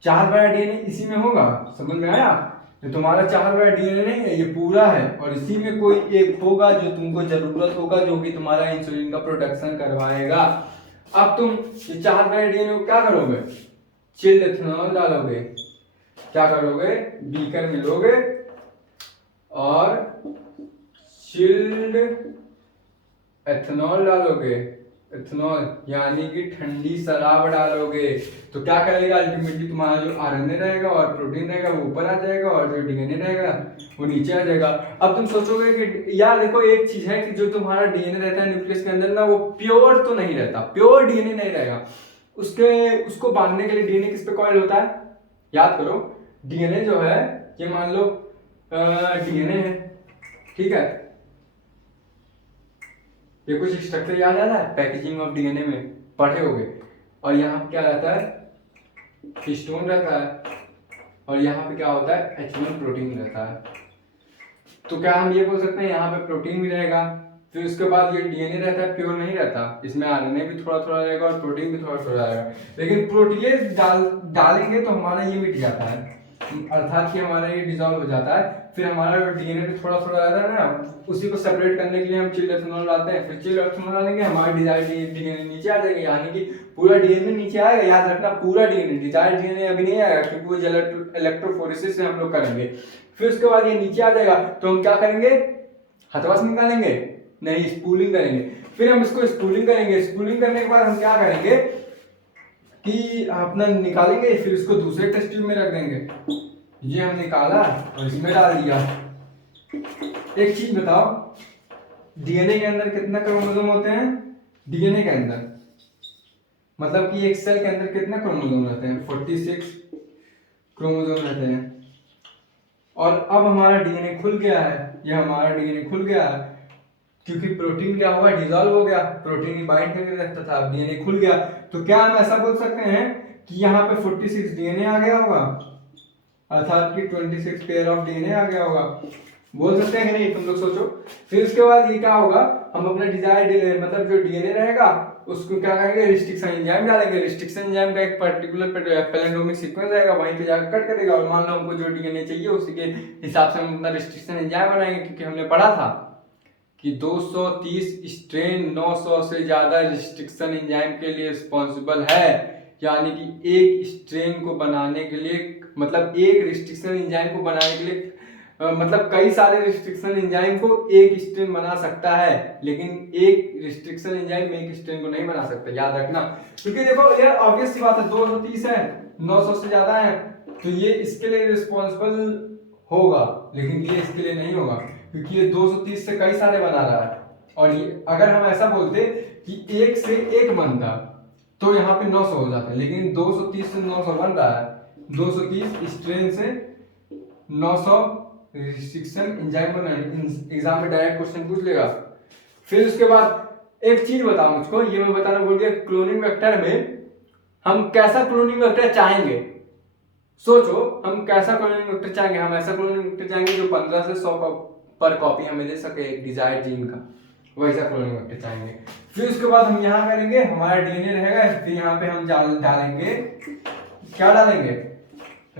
चाहत बड़ा डीएनए इसी में होगा, समझ में आया? तो तुम्हारा चाहत बड़ा डीएनए नहीं है, ये पूरा है और इसी में कोई एक होगा जो तुमको जरूरत होगा, जो कि तुम्हारा इंसुलिन का प्रोडक्शन करवाएगा। अब तुम ये चाहत बड़ा डीएनए को क्या करोगे? चिल्ड एथेनॉल डालोगे, क्या करोगे? बीकर में लोगे और चिल्ड एथेनॉल डालोगे, एथेनॉल यानी कि ठंडी शराब डालोगे। तो क्या करेगा? अल्टीमेटली तुम्हारा जो आरएनए रहेगा और प्रोटीन रहेगा वो ऊपर आ जाएगा और जो डीएनए रहेगा वो नीचे आ जाएगा। अब तुम सोचोगे कि यार देखो एक चीज है कि जो तुम्हारा डीएनए रहता है न्यूक्लियस के अंदर ना, वो प्योर तो नहीं रहता, प्योर डीएनए नहीं रहेगा। उसको बांधने के लिए डीएनए किस पे कॉइल होता है? याद करो, डीएनए जो है ये मान लो डीएनए है, ठीक है, ये कुछ स्ट्रक्चर याद आ रहा है? पैकेजिंग ऑफ डीएनए में पढ़े होगे। और यहाँ क्या रहता है? हिस्टोन रहता है, और यहाँ पे क्या होता है H1 प्रोटीन रहता है। तो क्या हम ये बोल सकते हैं यहाँ पे प्रोटीन भी रहेगा। फिर उसके बाद ये डीएनए रहता है, प्योर नहीं रहता, इसमें आरएनए भी थोड़ा थोड़ा रहेगा और प्रोटीन भी थोड़ा थोड़ा रहेगा। लेकिन प्रोटीएज डालेंगे तो हमारा ये मिट जाता है, अर्थात कि हमारा ये डिजॉल्व हो जाता है। फिर हमारा डीएनए भी थोड़ा थोड़ा रहता है ना, उसी को सेपरेट करने के लिए हम चिल्ड एथेनॉल लाते हैं। फिर चिल्ड एथेनॉल डालेंगे, हमारा डिजायर्ड डीएनए नीचे आ जाएगा, यानी कि पूरा डीएनए नीचे आएगा। याद रखना, पूरा डीएनए, डिजायर्ड डीएनए अभी नहीं आएगा क्योंकि वो इलेक्ट्रोफोरेसिस से हम लोग करेंगे। फिर उसके बाद ये नीचे आ जाएगा तो हम क्या करेंगे, हथवा से निकालेंगे नहीं, स्पूलिंग करेंगे। फिर हम इसको स्पूलिंग करेंगे। स्पूलिंग करने के बाद हम क्या करेंगे कि अपना निकालेंगे, फिर इसको दूसरे टेस्ट ट्यूब में रख देंगे। ये हम निकाला और इसमें डाल दिया। एक चीज बताओ, डीएनए के अंदर कितना क्रोमोसोम होते हैं? डीएनए के अंदर मतलब कि एक सेल के अंदर कितना क्रोमोसोम रहते हैं? 46 क्रोमोसोम रहते हैं। और अब हमारा डीएनए खुल गया है, ये हमारा डीएनए खुल गया है क्योंकि प्रोटीन क्या हुआ, डिसॉल्व हो गया, प्रोटीन बाइंड करके रखता था, अब डीएनए खुल गया। तो क्या हम ऐसा बोल सकते हैं कि यहाँ पे 46 डीएनए आ गया होगा, अर्थात कि 26 पेयर ऑफ डीएनए आ गया होगा? बोल सकते हैं कि नहीं, तुम लोग सोचो। फिर उसके बाद ये क्या होगा, हम अपना डिजायर्ड मतलब जो डीएनए रहेगा उसको क्या करेंगे, रिस्ट्रिक्शन एंजाइम डालेंगे। रिस्ट्रिक्शन एंजाइम का एक पर्टिकुलर पैलेंडोमिक सीक्वेंस रहेगा, वहीं पे जाकर कट करेगा और मान लो हमको जो डीएनए चाहिए उसी के हिसाब से हम अपना रिस्ट्रिक्शन एंजाइम बनाएंगे। क्योंकि हमने पढ़ा था कि 230 स्ट्रेन 900 से ज्यादा रिस्ट्रिक्शन एंजाइम के लिए रिस्पॉन्सिबल है, यानी कि एक स्ट्रेन को बनाने के लिए, मतलब एक रिस्ट्रिक्शन एंजाइम को बनाने के लिए मतलब कई सारे रिस्ट्रिक्शन एंजाइम को एक स्ट्रेन बना सकता है, लेकिन एक रिस्ट्रिक्शन एंजाइम एक स्ट्रेन को नहीं बना सकता, याद रखना। क्योंकि देखो यार, ऑब्वियस सी बात है, 230 है, 900 से ज्यादा है, तो ये इसके लिए रिस्पॉन्सिबल होगा, लेकिन ये इसके लिए नहीं होगा क्योंकि ये 230 से कई सारे बना रहा है। और ये अगर हम ऐसा बोलते कि एक से एक बनता तो यहाँ पे 900 हो जाते, लेकिन 230 से 900 बन रहा है, 230 स्ट्रेन से 900 रिस्ट्रिक्शन एंजाइम बना। एग्जाम में डायरेक्ट क्वेश्चन पूछ लेगा। फिर उसके बाद एक चीज बताओ मुझको, ये मैं बताना भूल गया, क्लोनिंग वेक्टर में हम कैसा क्लोनिंग वेक्टर चाहेंगे? सोचो, हम कैसा क्लोनिंग वेक्टर चाहेंगे? हम ऐसा क्लोनिंग वेक्टर चाहेंगे जो 15 से 100 पर कॉपी हमें दे सके डिजायर्ड जीन का, वैसा क्लोनिंग वेक्टर चाहेंगे। फिर उसके बाद हम यहाँ करेंगे, हमारा डीएनए रहेगा, फिर यहाँ पे हम डालेंगे, क्या डालेंगे,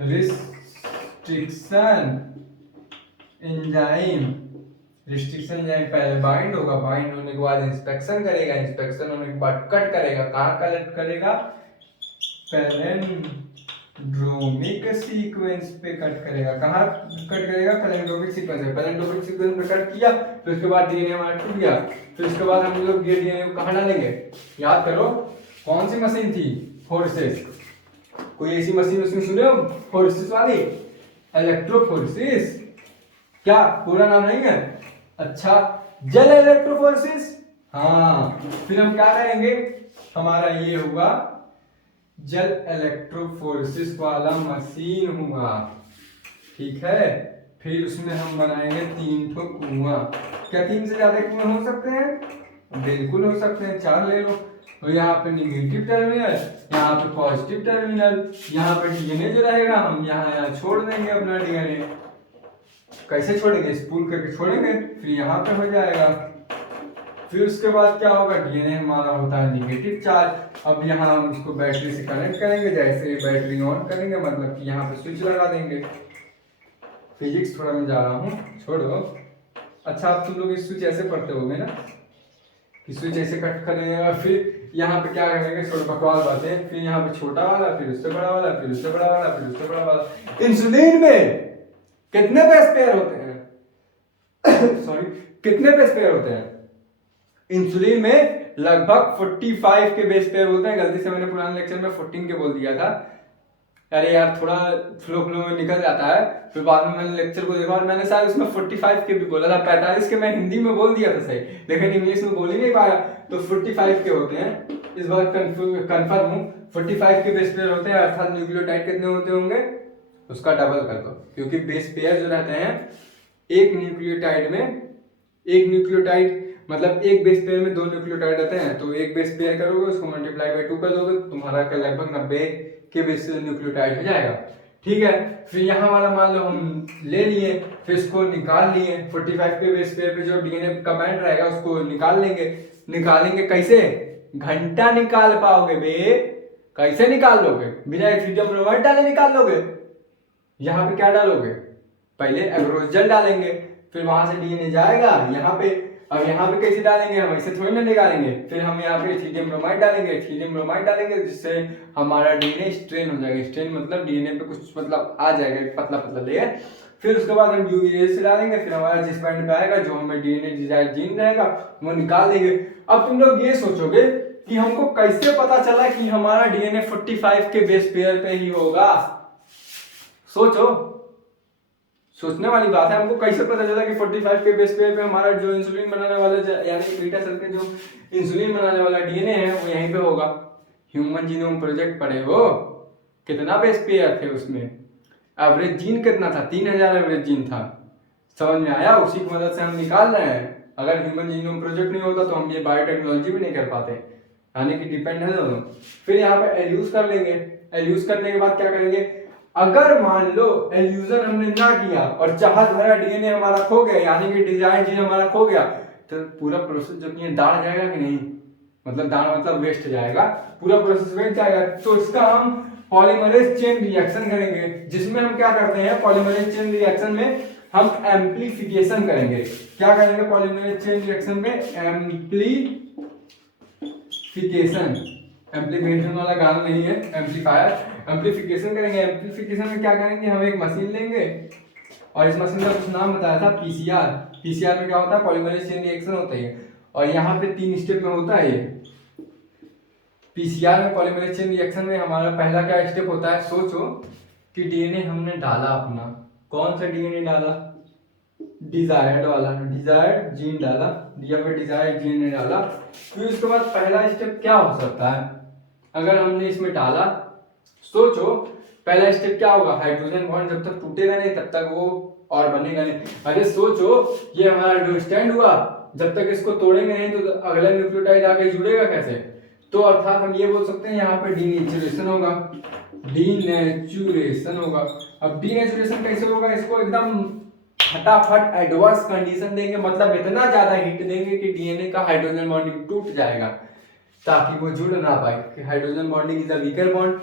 रिस्ट्रिक्शन एंजाइम। रिस्ट्रिक्शन एंजाइम पहले बाइंड होगा, बाइंड होने के बाद इंस्पेक्शन करेगा, इंस्पेक्शन होने के बाद कट करेगा। कहाँ कट करेगा? पैलेंड्रोमिक सीक्वेंस पे कट करेगा। कहाँ कट करेगा? पैलेंड्रोमिक सीक्वेंस पे। पैलेंड्रोमिक सीक्वेंस पे कट किया, फिर उसके बाद डीएनए हमारा टूट गया। फिर उसके बाद हम लोग ये डीएनए को कहाँ डालेंगे? याद करो, कौन सी मशीन थी? फोर्सेस। कोई ऐसी मशीन उसमें सुने हो फोर्सेस वाली? इलेक्ट्रोफोरेसिस। क्या पूरा नाम नहीं है? अच्छा, जेल इलेक्ट्रोफोरेसिस। हाँ, फिर हम क्या करेंगे, हमारा ये होगा जेल इलेक्ट्रोफोरेसिस वाला मशीन होगा, ठीक है। फिर उसमें हम बनाएंगे 3 ठो कुआं। क्या 3 से ज्यादा कुआं हो सकते हैं? बिल्कुल हो सकते हैं, 4 ले लो। तो यहाँ पे निगेटिव टर्मिनल, यहाँ पे पॉजिटिव टर्मिनल, यहाँ पे डीएनए जो रहेगा हम यहाँ छोड़ देंगे अपना डीएनए। कैसे छोड़ेंगे? स्पूल करके छोड़ेंगे, फिर यहाँ पे हो जाएगा। फिर उसके बाद क्या होगा, डीएनए हमारा होता है निगेटिव चार्ज। अब यहाँ हम इसको बैटरी से कनेक्ट करेंगे, जैसे बैटरी ऑन करेंगे मतलब कि यहाँ पे स्विच लगा देंगे। फिजिक्स थोड़ा मैं जा रहा हूँ, छोड़ो। अच्छा, अब तुम लोग इस स्विच ऐसे पढ़ते होगे ना कि स्विच ऐसे कट करेंगे, फिर यहाँ पे क्या करेंगे, छोटा बकवास बातें, फिर यहाँ पे छोटा वाला, फिर उससे बड़ा वाला, फिर उससे बड़ा वाला, फिर उससे बड़ा वाला। इंसुलिन में कितने बेस पेयर होते हैं? सॉरी, कितने बेस पेयर होते हैं? इंसुलिन में लगभग 45 के बेस पेयर होते हैं। गलती से मैंने पुराने लेक्चर में 14 के बोल दिया था, अरे यार थोड़ा फ्लो में निकल जाता है। फिर बाद में मैंने लेक्चर को देखा और मैंने शायद उसमें 45 के भी बोला था, 45 के मैं हिंदी में बोल दिया था सही, लेकिन इंग्लिश में बोल ही नहीं पाया। तो 45 के होते हैं, इस बार कंफर्म हूँ 45 के बेस पेयर होते हैं, अर्थात न्यूक्लियोटाइड कितने होते होंगे उसका डबल कर दो, क्योंकि बेस पेयर जो रहते हैं एक न्यूक्लियोटाइड में, एक न्यूक्लियोटाइड मतलब एक बेस पेयर में 2 न्यूक्लियोटाइड रहते हैं, तो एक बेस पेयर करोगे उसको मल्टीप्लाई बाय 2 कर दोगे, तुम्हारा लगभग 90 के बेस न्यूक्लियोटाइड हो जाएगा। ठीक है। फिर यहाँ वाला मान लो हम ले लिए, फिर इसको निकाल लिए, 45 के बेस पेयर पे जो डीएनए का बैंड रहेगा उसको निकाल लेंगे। निकालेंगे कैसे? घंटा निकाल पाओगे बे? कैसे निकाल लोगे? बिना इथेरियम ब्रोमाइड डाले निकाल लोगे? यहाँ पे क्या डालोगे? पहले एब्रोजल डालेंगे, फिर वहां से डीएनए जाएगा यहाँ पे। अब यहाँ पे कैसे डालेंगे? हम ऐसे थोड़ी ना निकालेंगे। फिर हम यहाँ पे इथेरियम ब्रोमाइड डालेंगे, इथेरियम ब्रोमाइड डालेंगे जिससे हमारा डीएनए स्ट्रेन हो जाएगा। स्ट्रेन मतलब डीएनए पे कुछ मतलब आ जाएगा, पतला पतला लेयर। फिर उसके बाद हम यूवी से डालेंगे, फिर हमारा जिस बैंड पे आएगा जो हमें डीएनए डिजायर जीन रहेगा वो निकाल देंगे। अब तुम लोग ये सोचोगे कि हमको कैसे पता चला कि हमारा डीएनए 45 के बेस पेयर पे ही होगा? सोचो, सोचने वाली बात है। हमको कैसे पता चला कि 45 के बेस पेयर पे हमारा जो इंसुलिन बनाने वाला यानी बीटा सेल के जो इंसुलिन बनाने वाला डीएनए है वो यहीं पे होगा? ह्यूमन जीनोम प्रोजेक्ट पढ़े हो? कितना बेस पेयर थे उसमें? एवरेज जीन कितना था? 3000 एवरेज जीन था। समझ में आया? उसी की मदद से हम निकाल रहे हैं। अगर ह्यूमन जीनोम प्रोजेक्ट नहीं होता तो हम ये बायोटेक्नोलॉजी भी नहीं कर पाते, यानी कि डिपेंड है दोनों। फिर यहाँ पे एल्यूज कर लेंगे। एल्यूज करने के बाद क्या करेंगे? अगर मान लो एल्यूजन हमने ना किया और चाहत भरा डीएनए हमारा खो गया, यानी कि डिजाइन जीन हमारा खो गया, तो पूरा प्रोसेस जो कि दाढ़ जाएगा कि नहीं? मतलब दाढ़ मतलब वेस्ट जाएगा, पूरा प्रोसेस वेस्ट जाएगा। तो इसका हम पॉलीमरेज चेन रिएक्शन करेंगे, जिसमें हम क्या करते हैं? पॉलीमरेज चेन रिएक्शन में हम एम्प्लीफिकेशन करेंगे। क्या करेंगे पॉलीमरेज चेन रिएक्शन में? एम्प्लीफिकेशन वाला गाना नहीं है, एम्पलीफायर। एम्प्लीफिकेशन करेंगे। एम्प्लीफिकेशन में क्या करेंगे? हम एक मशीन लेंगे और इस मशीन का कुछ नाम बताया था, पीसीआर। पीसीआर में क्या होता है? पॉलीमरेज चेन रिएक्शन होता है और यहाँ पे 3 स्टेप में होता है ये। पीसीआर में पॉलीमरेज चेन रिएक्शन में हमारा पहला क्या स्टेप होता है? सोचो कि डीएनए हमने डाला अपना, कौन सा डीएनए डाला? डिजायर्ड वाला, डिजायर्ड जीन डाला, या फिर डिजायर्ड जीन डाला। फिर उसके बाद पहला स्टेप क्या हो सकता है अगर हमने इसमें डाला? सोचो पहला स्टेप क्या होगा? हाइड्रोजन बॉन्ड जब तक टूटेगा नहीं तब तक वो और बनेगा नहीं। अरे सोचो ये हमारा जो स्टैंड हुआ, जब तक इसको तोड़ेंगे नहीं तो अगला न्यूक्लियोटाइड आके जुड़ेगा कैसे? तो अर्थात हम ये बोल सकते हैं यहाँ पे डीनेचुरेशन होगा। डीनेचुरेशन होगा। अब डीनेचुरेशन कैसे होगा? इसको एकदम फटाफट एडवर्स कंडीशन देंगे, मतलब इतना ज्यादा हीट देंगे कि डीएनए का हाइड्रोजन बॉन्डिंग टूट जाएगा ताकि वो जुड़ ना पाए। Hydrogen bonding is a weaker bond.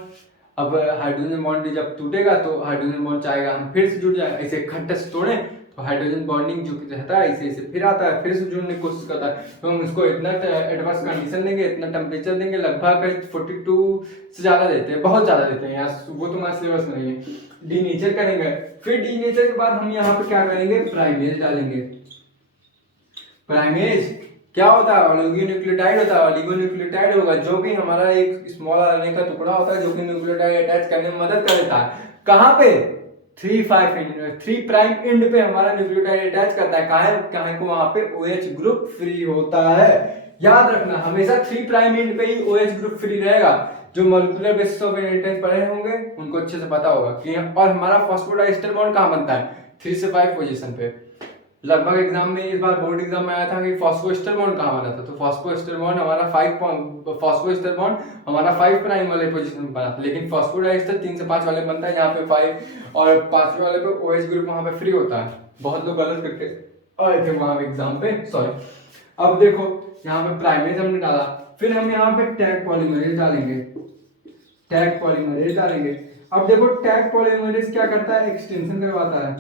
अब हाइड्रोजन बॉन्ड जब टूटेगा तो हाइड्रोजन बॉन्ड चाहेगा हम फिर से जुड़ जाए। ऐसे खट्टे से तोड़े तो हाइड्रोजन बॉन्डिंग जो रहता है ऐसे ऐसे फिर आता है, फिर से जुड़ने की कोशिश करता है। तो हम इसको इतना एडवर्स कंडीशन देंगे, इतना टेम्परेचर देंगे, लगभग 42 से ज्यादा देते हैं, बहुत ज्यादा देते हैं यार, वो तो हमारे सिलेबस में नहीं है। डीनेचर करेंगे। फिर डीनेचर के बाद हम यहाँ पे क्या करेंगे? प्राइमेज डालेंगे। प्राइमेज क्या होता है? ओलिगोन्यूक्लियोटाइड होता है। ओलिगोन्यूक्लियोटाइड होगा जो भी हमारा एक स्मॉल आरएनए का टुकड़ा होता है जो कि न्यूक्लियोटाइड अटैच करने में मदद कर देता है। कहाँ पे? 3 प्राइम एंड पे हमारा न्यूक्लियोटाइड अटैच करता है। काहे को? वहां पे OH ग्रुप फ्री होता है। याद रखना हमेशा 3 प्राइम एंड पे ही OH ग्रुप फ्री रहेगा। जो मॉलिक्यूलर बेसिस ऑफ इनहेरिटेंस पढ़े होंगे उनको अच्छे से पता होगा कि और हमारा फॉस्फोडाइस्टर बॉन्ड कहाँ बनता है? 3 से 5 पोजीशन पे। लगभग एग्जाम में इस बार बोर्ड एग्जाम में आया था कि फॉस्फोएस्टर बॉन्ड कहाँ बना था, तो फॉस्फोएस्टर बॉन्ड हमारा 5 प्राइम वाले पोजीशन में बना था, लेकिन फॉस्फोडाइस्टर 3 से 5 वाले बनता है जहाँ पे 5 और 5वें वाले पे OH ग्रुप वहां पे फ्री होता है। बहुत लोग गलत करके आए थे वहां एग्जाम पे, सॉरी। अब देखो यहाँ पे प्राइमेज हमने डाला, फिर हम यहाँ पे टैग पॉलीमरेज डालेंगे। टैग पॉलीमरेज डालेंगे। अब देखो टैग पॉलीमरेज क्या करता है? एक्सटेंशन करवाता है।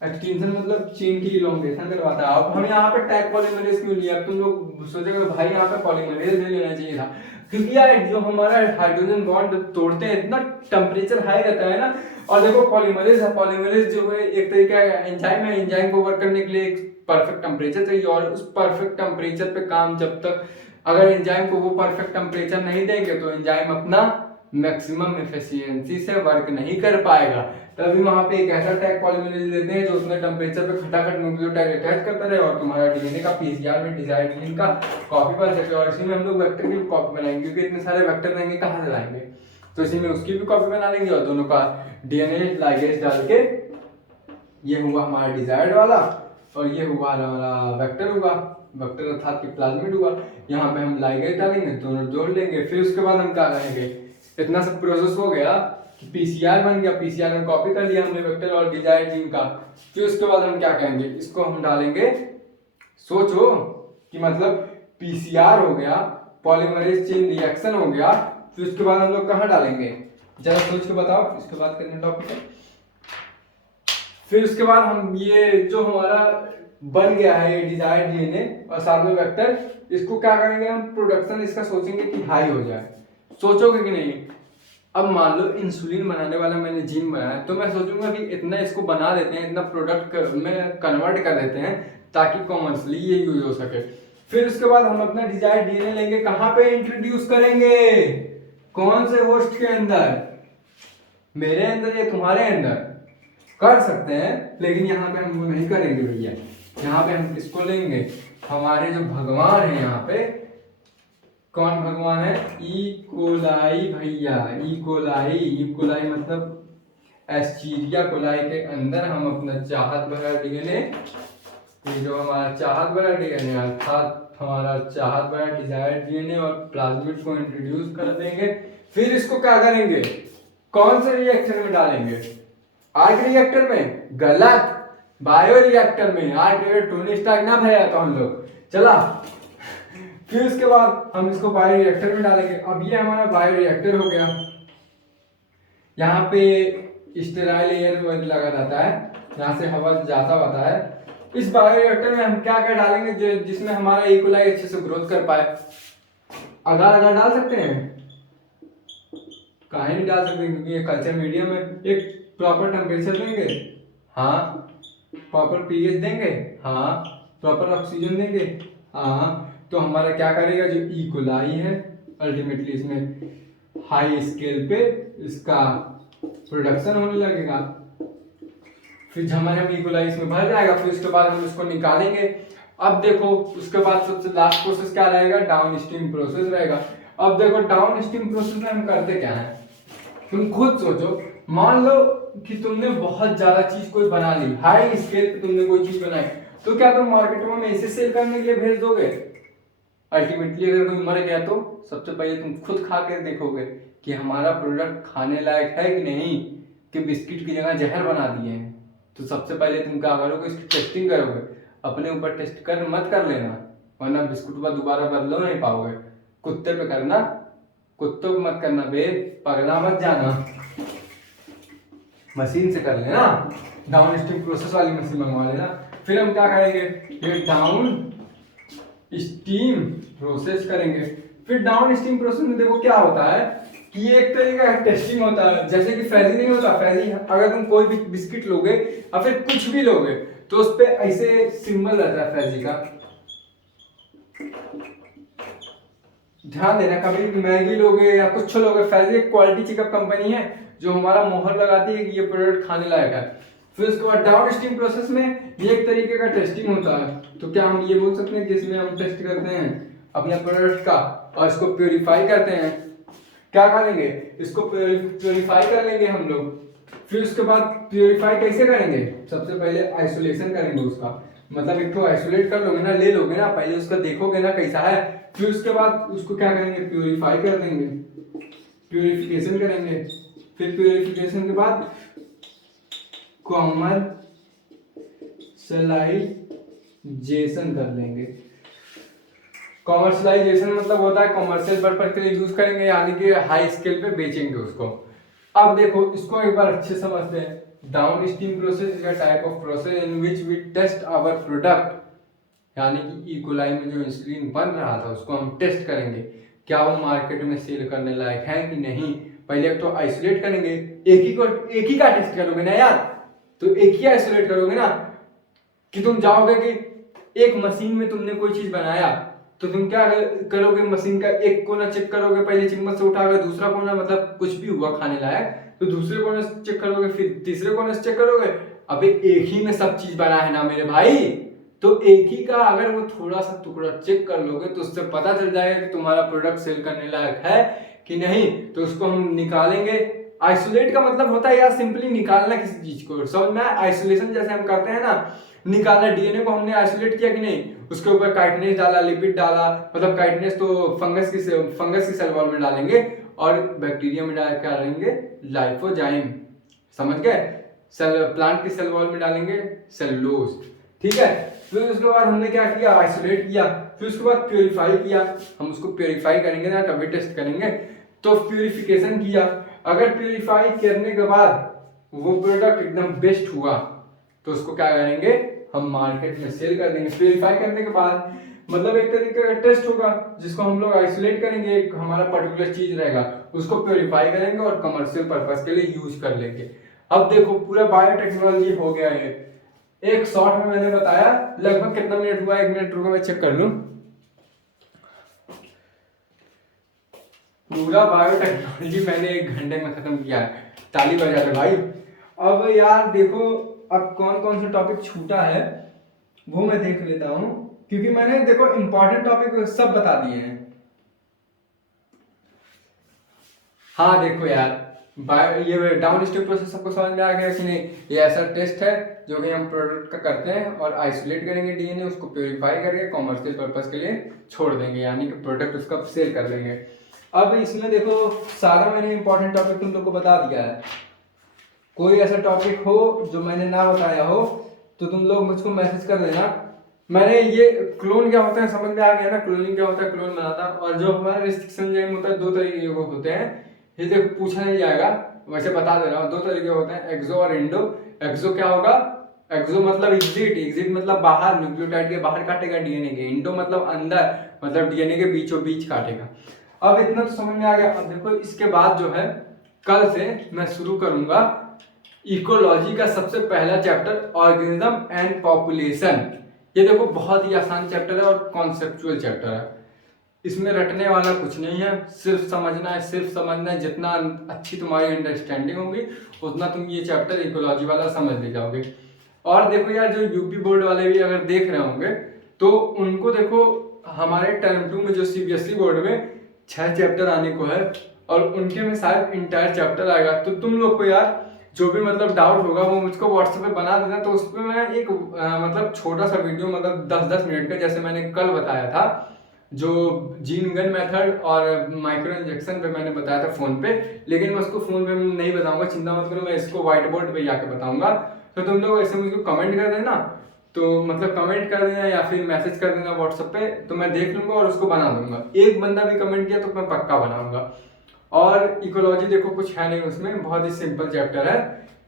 एक्सटेंशन मतलब चेन की इलोंगेशन करवाता है। अब हम यहाँ पे टैग पॉलीमरेज क्यों लिया? तुम लोग सोचेगा भाई यहाँ पे पॉलीमरेज ले लेना चाहिए था, क्योंकि यार जो हमारा हाइड्रोजन बॉन्ड तोड़ते हैं इतना टेम्परेचर हाई रहता है ना। और देखो पॉलीमरेज जो है एक तरीका एंजाइम है, एंजाइम को वर्क करने के लिए एक परफेक्ट टेम्परेचर चाहिए और उस परफेक्ट टेम्परेचर पे काम जब तक अगर एंजाइम को वो परफेक्ट टेम्परेचर नहीं देंगे तो एंजाइम अपना मैक्सिमम एफिशिएंसी से वर्क नहीं कर पाएगा। तभी वहां पे एक ऐसा टैग पॉलीमरेज लेते हैं जो उतने टेम्परेचर पे खटाखट न्यूक्लियोटाइड अटैच करता रहे और तुम्हारा डीएनए का पीसीआर में डिजायर्ड जीन का कॉपी बन सके। और इसी में हम लोग वेक्टर की कॉपी बनाएंगे, क्योंकि इतने सारे वेक्टर रहेंगे कहाँ से लाएंगे, तो इसी में उसकी भी कॉपी बना लेंगे और दोनों का डीएनए लाइगेज डाल के ये हुआ हमारा डिजायर्ड वाला और ये हुआ हमारा वेक्टर हुआ, वेक्टर अर्थात कि प्लाज्मिड हुआ। यहाँ पे हम लाइगेज डालेंगे, दोनों जोड़ लेंगे। फिर उसके बाद हम क्या करेंगे? इतना सब प्रोसेस हो गया पीसीआर बन गया, पीसीआर में कॉपी कर लिया हमने वेक्टर और डिजायर्ड जीन का। फिर उसके बाद हम क्या करेंगे, इसको हम डालेंगे, सोचो कि मतलब पीसीआर हो गया, पॉलीमरेज चेन रिएक्शन हो गया, फिर उसके बाद हम लोग कहाँ डालेंगे, जरा सोच के बताओ, इसके बाद करने टॉपिक है। फिर उसके बाद हम ये जो हमारा बन गया है ये डिजायर्ड डीएनए और साथ में वेक्टर, इसको क्या करेंगे हम, प्रोडक्शन इसका सोचेंगे कि हाई हो जाए। सोचोगे कि नहीं। अब मान लो इंसुलिन बनाने वाला मैंने जीन बनाया, तो मैं सोचूंगा कि इतना इसको बना देते हैं, इतना प्रोडक्ट में कन्वर्ट कर देते हैं ताकि कॉमर्शियली ये यूज हो सके। फिर उसके बाद हम अपना डिजायर्ड डीएनए लेंगे, कहाँ पे इंट्रोड्यूस करेंगे, कौन से होस्ट के अंदर, मेरे अंदर या तुम्हारे अंदर, कर सकते हैं लेकिन यहाँ पे हम वो नहीं करेंगे भैया। यहाँ पे हम किसको लेंगे, हमारे जो भगवान है यहाँ पे, कौन भगवान है, ई कोलाई भैया, ई कोलाई मतलब एस्चीरिया कोलाई के अंदर हम अपना चाहत भरा डीएनए, ये जो हमारा चाहत भरा डीएनए अर्थात हमारा चाहत भरा डिजायर्ड डीएनए और प्लाज्मिड को इंट्रोड्यूस कर देंगे। फिर इसको क्या करेंगे, कौन से रिएक्टर में डालेंगे, आर्क रिएक्टर में, गलत, बायो रिएक्टर में। आर्क रिएक्टर टोनी स्टार्क ना भरा तो हम लोग चला। फिर उसके बाद हम इसको बायो रिएक्टर में डालेंगे। अब ये हमारा बायो रिएक्टर हो गया, यहाँ पे स्टेराइल एयर लगा रहता है, यहाँ से हवा जाता होता है। इस बायो रिएक्टर में हम क्या क्या डालेंगे जिसमें हमारा इकोलाई अच्छे से ग्रोथ कर पाए। अगार अगार डाल सकते हैं, काहे नहीं डाल सकते, क्योंकि ये कल्चर मीडियम है। एक प्रॉपर टेम्परेचर देंगे, हाँ, प्रॉपर पीएच देंगे, हाँ, प्रॉपर ऑक्सीजन देंगे, हाँ, तो हमारा क्या करेगा, जो इकोलाई है अल्टीमेटली इसमें हाई स्केल पे इसका प्रोडक्शन होने लगेगा। फिर हमारे हम इकोलाई इसमें भर जाएगा। फिर उसके बाद हम इसको निकालेंगे। अब देखो उसके बाद सबसे लास्ट प्रोसेस क्या रहेगा, डाउन स्ट्रीम प्रोसेस रहेगा। अब देखो डाउन स्ट्रीम प्रोसेस में हम करते क्या है, तुम खुद सोचो। मान लो कि तुमने बहुत ज्यादा चीज कोई बना ली, हाई स्केल पे तुमने कोई चीज बनाई, तो क्या तुम मार्केट में इसे सेल करने के लिए भेज दोगे। अल्टीमेटली अगर कोई मर गया तो सबसे पहले तुम खुद खा कर देखोगे कि हमारा प्रोडक्ट खाने लायक है कि नहीं, कि बिस्किट की जगह जहर बना दिए हैं। तो सबसे पहले तुम क्या करोगे, इसकी टेस्टिंग करोगे। अपने ऊपर टेस्ट कर मत कर लेना, वरना बिस्कुट पर दोबारा बदलो नहीं पाओगे। कुत्ते पे करना, कुत्तों पे मत करना बे, पगला मत जाना, मशीन से कर लेना, डाउन स्ट्रीम प्रोसेस वाली मशीन मंगवा लेना। फिर हम क्या करेंगे, ये डाउन स्टीम प्रोसेस करेंगे। फिर डाउन स्टीम प्रोसेस में देखो क्या होता है कि ये एक तरीके का टेस्टिंग होता है। जैसे कि फैजी नहीं होता, फैजी अगर तुम कोई भी बिस्किट लोगे या फिर कुछ भी लोगे तो उस पे ऐसे सिंबल रहता है फैजी का, ध्यान देना। कभी भी मैगी लोगे या कुछ लोगे, फैजी एक क्वालिटी चेकअप कंपनी है जो हमारा मोहर लगाती है कि ये प्रोडक्ट खाने लायक है। फिर उसके बाद डाउन स्ट्रीम प्रोसेस में ये एक तरीके का टेस्टिंग होता है। तो क्या हम ये बोल सकते हैं कि इसमें हम टेस्ट करते हैं अपने प्रोडक्ट का और इसको प्योरीफाई करते हैं। क्या करेंगे, इसको प्योरीफाई कर लेंगे हम लोग। फिर उसके बाद प्योरीफाई कैसे करेंगे, सबसे पहले आइसोलेशन करेंगे उसका, मतलब एक तो आइसोलेट कर लोगे ना, ले लोगे ना, पहले उसका देखोगे ना कैसा है। फिर उसके बाद उसको क्या करेंगे, प्योरीफाई कर देंगे, प्योरिफिकेशन करेंगे। फिर प्योरिफिकेशन के बाद कॉमर्शलाइजेशन कर लेंगे। कॉमर्शलाइजेशन मतलब होता है कॉमर्शियल पर्पस के लिए यूज करेंगे, यानी कि हाई स्केल पे बेचेंगे उसको। अब देखो इसको एक बार अच्छे समझते हैं। Down stream process is a type of process in which we test our product, यानी कि इकोलाई में जो इंसुलिन बन रहा था उसको हम टेस्ट करेंगे, क्या वो मार्केट में सेल करने लायक है कि नहीं। पहले तो आइसोलेट करेंगे, एक ही का टेस्ट करोगे ना यार, तो एक ही आइसोलेट करोगे ना, कि तुम जाओगे कि एक मशीन में तुमने कोई चीज बनाया तो तुम क्या करोगे, मशीन का एक कोना चेक करोगे, पहले चम्मच से उठाकर दूसरा कोना, मतलब कुछ भी हुआ खाने लायक तो दूसरे कोने से चेक करोगे, फिर तीसरे कोने से चेक करोगे। अबे एक ही में सब चीज बना है ना मेरे भाई, तो एक ही का अगर वो थोड़ा सा टुकड़ा चेक कर लोगे तो उससे पता चल जाएगा कि तुम्हारा प्रोडक्ट सेल करने लायक है कि नहीं। तो उसको हम निकालेंगे। आइसोलेट का मतलब होता है यार सिंपली निकालना किसी चीज को, समझ में। आइसोलेशन जैसे हम करते हैं ना, निकालना, डीएनए को हमने आइसोलेट किया कि नहीं, उसके ऊपर काइटिनेज डाला, लिपिड डाला, मतलब काइटिनेज तो फंगस की सेल वॉल में डालेंगे और बैक्टीरिया में क्या डालेंगे, लाइफोजाइम, समझ गए। सेल, प्लांट के सेल वॉल में डालेंगे सेलुलोज, ठीक है। फिर उसके बाद हमने क्या किया, आइसोलेट किया, फिर उसके बाद प्योरीफाई किया। हम उसको प्योरीफाई करेंगे ना, तभी टेस्ट करेंगे। तो प्योरीफिकेशन किया, अगर प्योरीफाई करने के बाद वो प्रोडक्ट एकदम बेस्ट हुआ तो उसको क्या करेंगे, हम मार्केट में सेल कर देंगे। प्योरीफाई करने के बाद मतलब एक तरीके का टेस्ट होगा जिसको हम लोग आइसोलेट करेंगे, एक हमारा पर्टिकुलर चीज रहेगा, उसको प्योरीफाई करेंगे और कमर्शियल पर्पस के लिए यूज कर लेंगे। अब देखो पूरा बायोटेक्नोलॉजी हो गया है। एक शॉर्ट में मैंने बताया, लगभग कितना मिनट हुआ, 1 मिनट रुको मैं चेक कर लूं। पूरा बायोटेक्नोलॉजी मैंने 1 घंटे में खत्म किया है, ताली बजा दे भाई। अब यार देखो, अब कौन कौन सा टॉपिक छूटा है वो मैं देख लेता हूं, क्योंकि मैंने देखो इंपॉर्टेंट टॉपिक सब बता दिए हैं। हाँ देखो यार, ये डाउन स्ट्रीम प्रोसेस सबको समझ में आ गया कि नहीं। ये ऐसा टेस्ट है जो कि हम प्रोडक्ट का करते हैं और आइसोलेट करेंगे डीएनए, उसको प्योरीफाई करके कॉमर्शियल पर्पस के लिए छोड़ देंगे, यानी कि प्रोडक्ट उसका सेल कर देंगे। अब इसमें देखो सारा मैंने इंपॉर्टेंट टॉपिक तुम लोग को बता दिया है। कोई ऐसा टॉपिक हो जो मैंने ना बताया हो तो तुम लोग मुझको मैसेज कर देना। मैंने ये क्लोन क्या होता है समझ में आ गया ना, क्लोनिंग क्या होता है, क्लोन बनाता। और जो हमारा रिस्ट्रिक्शन एंजाइम होता है 2 तरीके के होते हैं, ये देखो पूछा नहीं जाएगा, वैसे बता दे रहा हूँ। 2 तरीके होते हैं, एक्सो और इंडो। एक्सो क्या होगा, एक्सो मतलब एग्जिट, एग्जिट मतलब बाहर, न्यूक्लियोटाइड के बाहर काटेगा डीएनए के। इंडो मतलब अंदर, मतलब डीएनए के बीचों बीच काटेगा। अब इतना तो समझ में आ गया। अब देखो इसके बाद जो है कल से मैं शुरू करूंगा इकोलॉजी का सबसे पहला चैप्टर, ऑर्गेनिज्म एंड पॉपुलेशन। ये देखो बहुत ही आसान चैप्टर है और कॉन्सेप्चुअल चैप्टर है। इसमें रटने वाला कुछ नहीं है, सिर्फ समझना है, सिर्फ समझना है। जितना अच्छी तुम्हारी अंडरस्टैंडिंग होगी उतना तुम ये चैप्टर इकोलॉजी वाला समझ ले जाओगे। और देखो यार, जो यूपी बोर्ड वाले भी अगर देख रहे होंगे तो उनको देखो, हमारे टर्म 2 में जो सीबीएसई बोर्ड में 6 चैप्टर आने को है और उनके में शायद इंटायर चैप्टर आएगा। तो तुम लोग को यार जो भी मतलब डाउट होगा वो मुझको व्हाट्सएप पे बना देना, तो उस पर मैं एक मतलब छोटा सा वीडियो, मतलब 10-10 मिनट का, जैसे मैंने कल बताया था जो जीन गन मेथड और माइक्रो इंजेक्शन पे मैंने बताया था फोन पे, लेकिन मैं उसको फोन पे नहीं बताऊंगा, चिंता मत करो, मैं इसको व्हाइट बोर्ड पे जाके बताऊंगा। तो तुम लोग ऐसे मुझको कमेंट कर देना, तो मतलब कमेंट कर देना या फिर मैसेज कर देना व्हाट्सएप पे, तो मैं देख लूंगा और उसको बना दूंगा। एक बंदा भी कमेंट किया तो मैं पक्का बनाऊंगा। और इकोलॉजी देखो कुछ है नहीं उसमें, बहुत ही सिंपल चैप्टर है।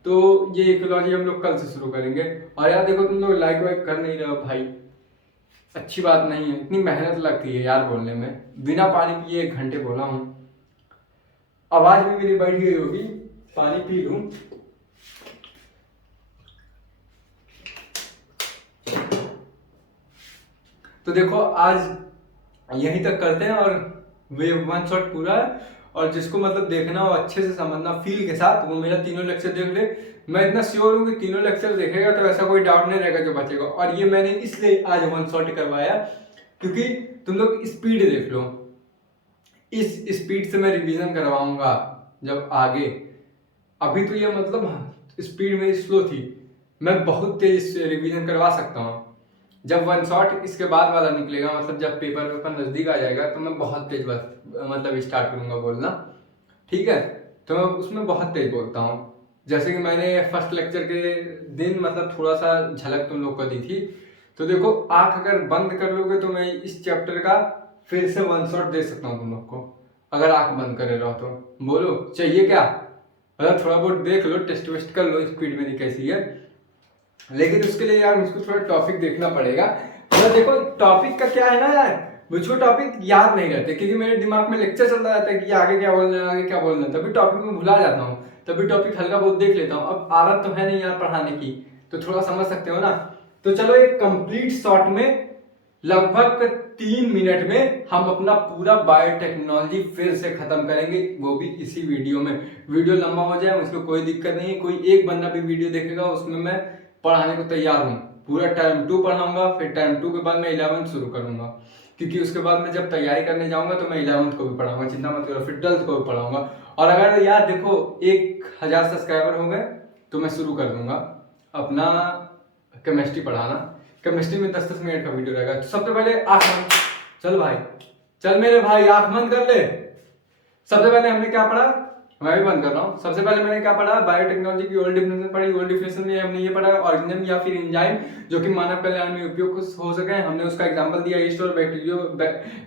तो ये इकोलॉजी हम लोग कल से शुरू करेंगे। और यार देखो तुम लोग लाइक वाइक कर नहीं रहे हो भाई, अच्छी बात नहीं है, इतनी मेहनत लगती है यार बोलने में। बिना पानी पिए 1 घंटे बोला हूँ, आवाज भी मेरी बैठ गई होगी, पानी पी लूं। तो देखो आज यहीं तक करते हैं और वे 1 शॉट पूरा है। और जिसको मतलब देखना हो अच्छे से समझना फील के साथ, वो मेरा तीनों लेक्चर देख ले। मैं इतना श्योर हूँ कि तीनों लेक्चर देखेगा तो ऐसा कोई डाउट नहीं रहेगा जो बचेगा। और ये मैंने इसलिए आज 1 शॉट करवाया क्योंकि तुम लोग स्पीड देख लो, इस स्पीड से मैं रिवीजन करवाऊंगा जब आगे। अभी तो ये मतलब स्पीड मेरी स्लो थी, मैं बहुत तेज रिवीजन करवा सकता हूँ। जब 1 शॉट इसके बाद वाला निकलेगा, मतलब जब पेपर नजदीक आ जाएगा, तो मैं बहुत तेज मतलब स्टार्ट करूंगा बोलना, ठीक है। तो मैं उसमें बहुत तेज बोलता हूँ। जैसे कि मैंने फर्स्ट लेक्चर के दिन मतलब थोड़ा सा झलक तुम लोग को दी थी। तो देखो आंख अगर बंद कर लोगे तो मैं इस चैप्टर का फिर से 1 शॉट दे सकता हूँ तुम लोग को, अगर आंख बंद करे रहो तो। बोलो चाहिए क्या, मतलब थोड़ा बहुत देख लो, टेस्ट वेस्ट कर लो स्पीड मेरी कैसी है। लेकिन उसके लिए यार मुझको थोड़ा टॉपिक देखना पड़ेगा। तो देखो टॉपिक का क्या है ना यार, मुझको टॉपिक याद नहीं रहते, क्योंकि मेरे दिमाग में लेक्चर चलता रहता है कि आगे क्या बोलना है, आगे क्या बोलना है, तभी टॉपिक में भुला जाता हूँ। तभी टॉपिक हल्का बहुत देख लेता हूँ। अब आदत तो है नहीं यार पढ़ाने की, तो थोड़ा समझ सकते हो ना। तो चलो एक कंप्लीट शॉट में लगभग 3 मिनट में हम अपना पूरा बायोटेक्नोलॉजी फिर से खत्म करेंगे, वो भी इसी वीडियो में। वीडियो लंबा हो जाए उसमें कोई दिक्कत नहीं है, कोई एक बंदा भी वीडियो देखेगा उसमें मैं पढ़ाने को तैयार हूँ। पूरा टर्म 2 पढ़ाऊंगा, फिर टर्म 2 के बाद मैं 11th शुरू करूंगा, क्योंकि उसके बाद मैं जब तैयारी करने जाऊंगा तो मैं 11th को भी पढ़ाऊंगा, चिंता मत करो, फिर 12th को भी पढ़ाऊंगा। और अगर यार देखो 1000 सब्सक्राइबर हो गए तो मैं शुरू कर दूंगा अपना केमिस्ट्री पढ़ाना। केमिस्ट्री में 10-10 मिनट का वीडियो रहेगा। तो सबसे पहले आंख बंद, चल भाई, चल मेरे भाई आंख बंद कर ले। सबसे पहले हमने क्या पढ़ा, मैं भी बंद कर रहा हूँ। सबसे पहले मैंने क्या पढ़ा, बायोटेक्नोलॉजी की ओल्ड डिफिनेशन पढ़ी। ओल्ड डिफिनेशन में हमने ये पढ़ा ऑर्गेनिज्म या फिर एंजाइम जो कि मानव कल्याण में उपयोग हो सके। हमने उसका एग्जांपल दिया यीस्ट और बैक्टीरियो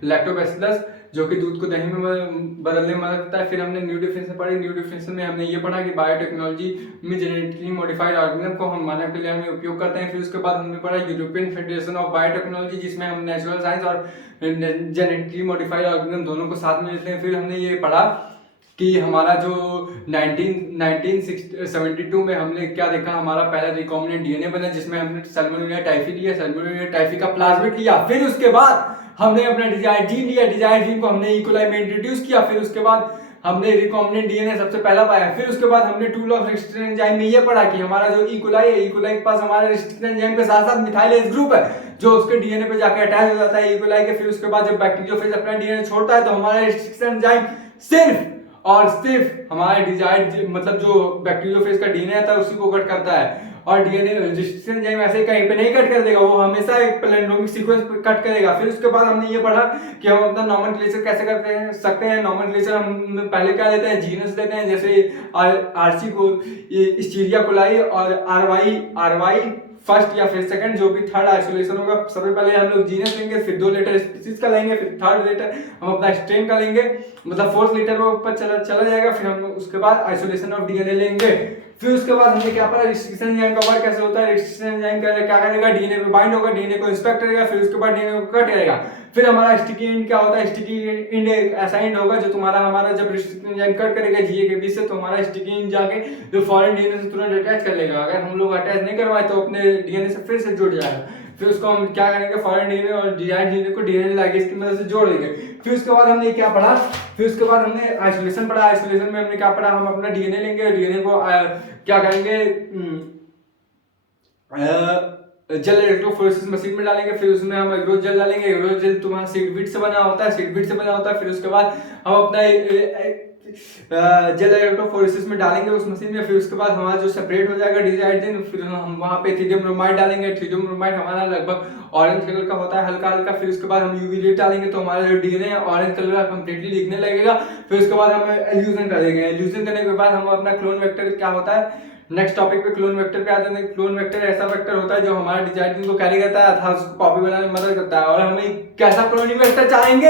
लैक्टोबैसिलस जो कि दूध को दही में बदलने में मदद करता है। फिर हमने न्यू डिफिनेशन पढ़ी। न्यू डिफिनेशन में हमने ये पढ़ा कि बायोटेक्नोलॉजी में जेनेटिकली मॉडिफाइड ऑर्गेनिज्म को हम मानव कल्याण में उपयोग करते हैं। फिर उसके बाद हमने पढ़ा यूरोपियन फेडरेशन ऑफ बायोटेक्नोलॉजी जिसमें हम नेचुरल साइंस और जेनेटिकली मॉडिफाइड ऑर्गेनिज्म दोनों को साथ में लेते हैं। फिर हमने ये पढ़ा कि हमारा जो 1972 में हमने क्या देखा, हमारा पहला रिकॉम्बिनेंट डीएनए बना जिसमें हमने सल्मोनेलिया टाइफी लिया, सल्मोनेलिया टाइफी का प्लाज्मिड लिया। फिर उसके बाद हमने अपना डिजायर्ड जीन लिया, डिजायर्ड जीन को हमने इकोलाई में इंट्रोड्यूस किया। फिर उसके बाद हमने रिकॉम्बिनेंट डीएनए सबसे पहला पाया। फिर उसके बाद हमने टूल ऑफ रेस्ट्रिक्शन एंजाइम में ये पढ़ा कि हमारा जो इकोलाई है, इकोलाई के पास हमारे रेस्ट्रिक्शन एंजाइम के साथ साथ मिथाइलेज ग्रुप है जो उसके डीएनए पे जाके अटैच हो जाता है इकोलाई के। फिर उसके बाद जब बैक्टीरियोफेज अपना डीएनए छोड़ता है तो हमारा रेस्ट्रिक्शन एंजाइम सिर्फ और सिर्फ हमारे डिजायर्ड मतलब जो बैक्टीरियोफेज का डीएनए आता है उसी को कट करता है। और डीएनए रेजिस्टेंस एंजाइम ऐसे कहीं पे नहीं कट कर देगा, वो हमेशा एक पैलिंड्रोमिक सीक्वेंस कट करेगा। फिर उसके बाद हमने ये पढ़ा कि हम अपना नॉमेनक्लेचर कैसे करते सकते हैं। नॉमेनक्लेचर हम पहले क्या लेते हैं, जीनस लेते हैं, जैसे आर्ची को स्टीरिया कोलाई और आरवाई फर्स्ट या फिर सेकंड जो भी थर्ड आइसोलेशन होगा। सबसे पहले हम लोग जीनस लेंगे, फिर 2 लेटर स्पीसीज का लेंगे, फिर थर्ड लेटर हम अपना स्ट्रेन का लेंगे, मतलब 4th लेटर वो ऊपर चला जाएगा। फिर हम उसके बाद आइसोलेशन ऑफ डीएनए लेंगे। फिर उसके बाद हमने क्या पढ़ा, रेस्ट्रिक्शन एंजाइम का वर्क कैसे होता है। रेस्ट्रिक्शन एंजाइम क्या करेगा, डीएनए पे बाइंड होगा, डीएनए को इंस्पेक्ट करेगा, फिर उसके बाद डीएनए को कट करेगा। फिर हमारा स्टिकी एंड क्या होता है, स्टिकी एंड एक ऐसा एंड होगा जो तुम्हारा हमारा जब रेस्ट्रिक्शन एंजाइम कट करेगा जीए के बीच से तो हमारा स्टिकी एंड जाके जो फॉरेन डीएनए से तुरंत अटैच कर लेगा। अगर हम लोग अटैच नहीं करवाए तो अपने डीएनए से फिर से जुड़ जाएगा। फिर उसको हम क्या करेंगे, फॉरेन डीएनए और डिजायर्ड डीएनए को डीएनए लाइगेज की मदद से जोड़ देंगे। फिर उसके बाद हमने क्या पढ़ा, फिर उसके बाद हमने आइसोलेशन पढ़ा। आइसोलेशन में हमने क्या पढ़ा, हम अपना डीएनए लेंगे, डीएनए को क्या करेंगे, जेल इलेक्ट्रोफोरेसिस मशीन में डालेंगे। फिर उसमें हम एग्रोज जेल डालेंगे, एग्रोज जेल तुम्हारा सीडबीट से बना होता है, सीडबीट से बना होता है। फिर उसके बाद हम अपना जेल इलेक्ट्रोफोरेसिस में डालेंगे उस मशीन में। फिर उसके बाद हमारा जो सेपरेट हो जाएगा डिजायर्ड जीन, फिर हम वहां पे इथिडियम ब्रोमाइड डालेंगे। इथिडियम ब्रोमाइड हमारा लगभग ऑरेंज कलर का होता है, हल्का हल्का। फिर उसके बाद हम यूवी रेट डालेंगे तो हमारा जो डीएनए है ऑरेंज कलर का कंप्लीटली दिखने लगेगा। फिर उसके बाद हम एल्यूजन कर देंगे। एल्यूजन करने के बाद हम अपना क्लोन वेक्टर क्या होता है, नेक्स्ट टॉपिक पे क्लोन वेक्टर पे आते हैं। क्लोन वेक्टर ऐसा वेक्टर होता है जो हमारे डिजायर्ड जीन को कैरी करता है अर्थात उसको कॉपी बनाने में मदद करता है। और हमें कैसा क्लोनिंग वेक्टर चाहेंगे,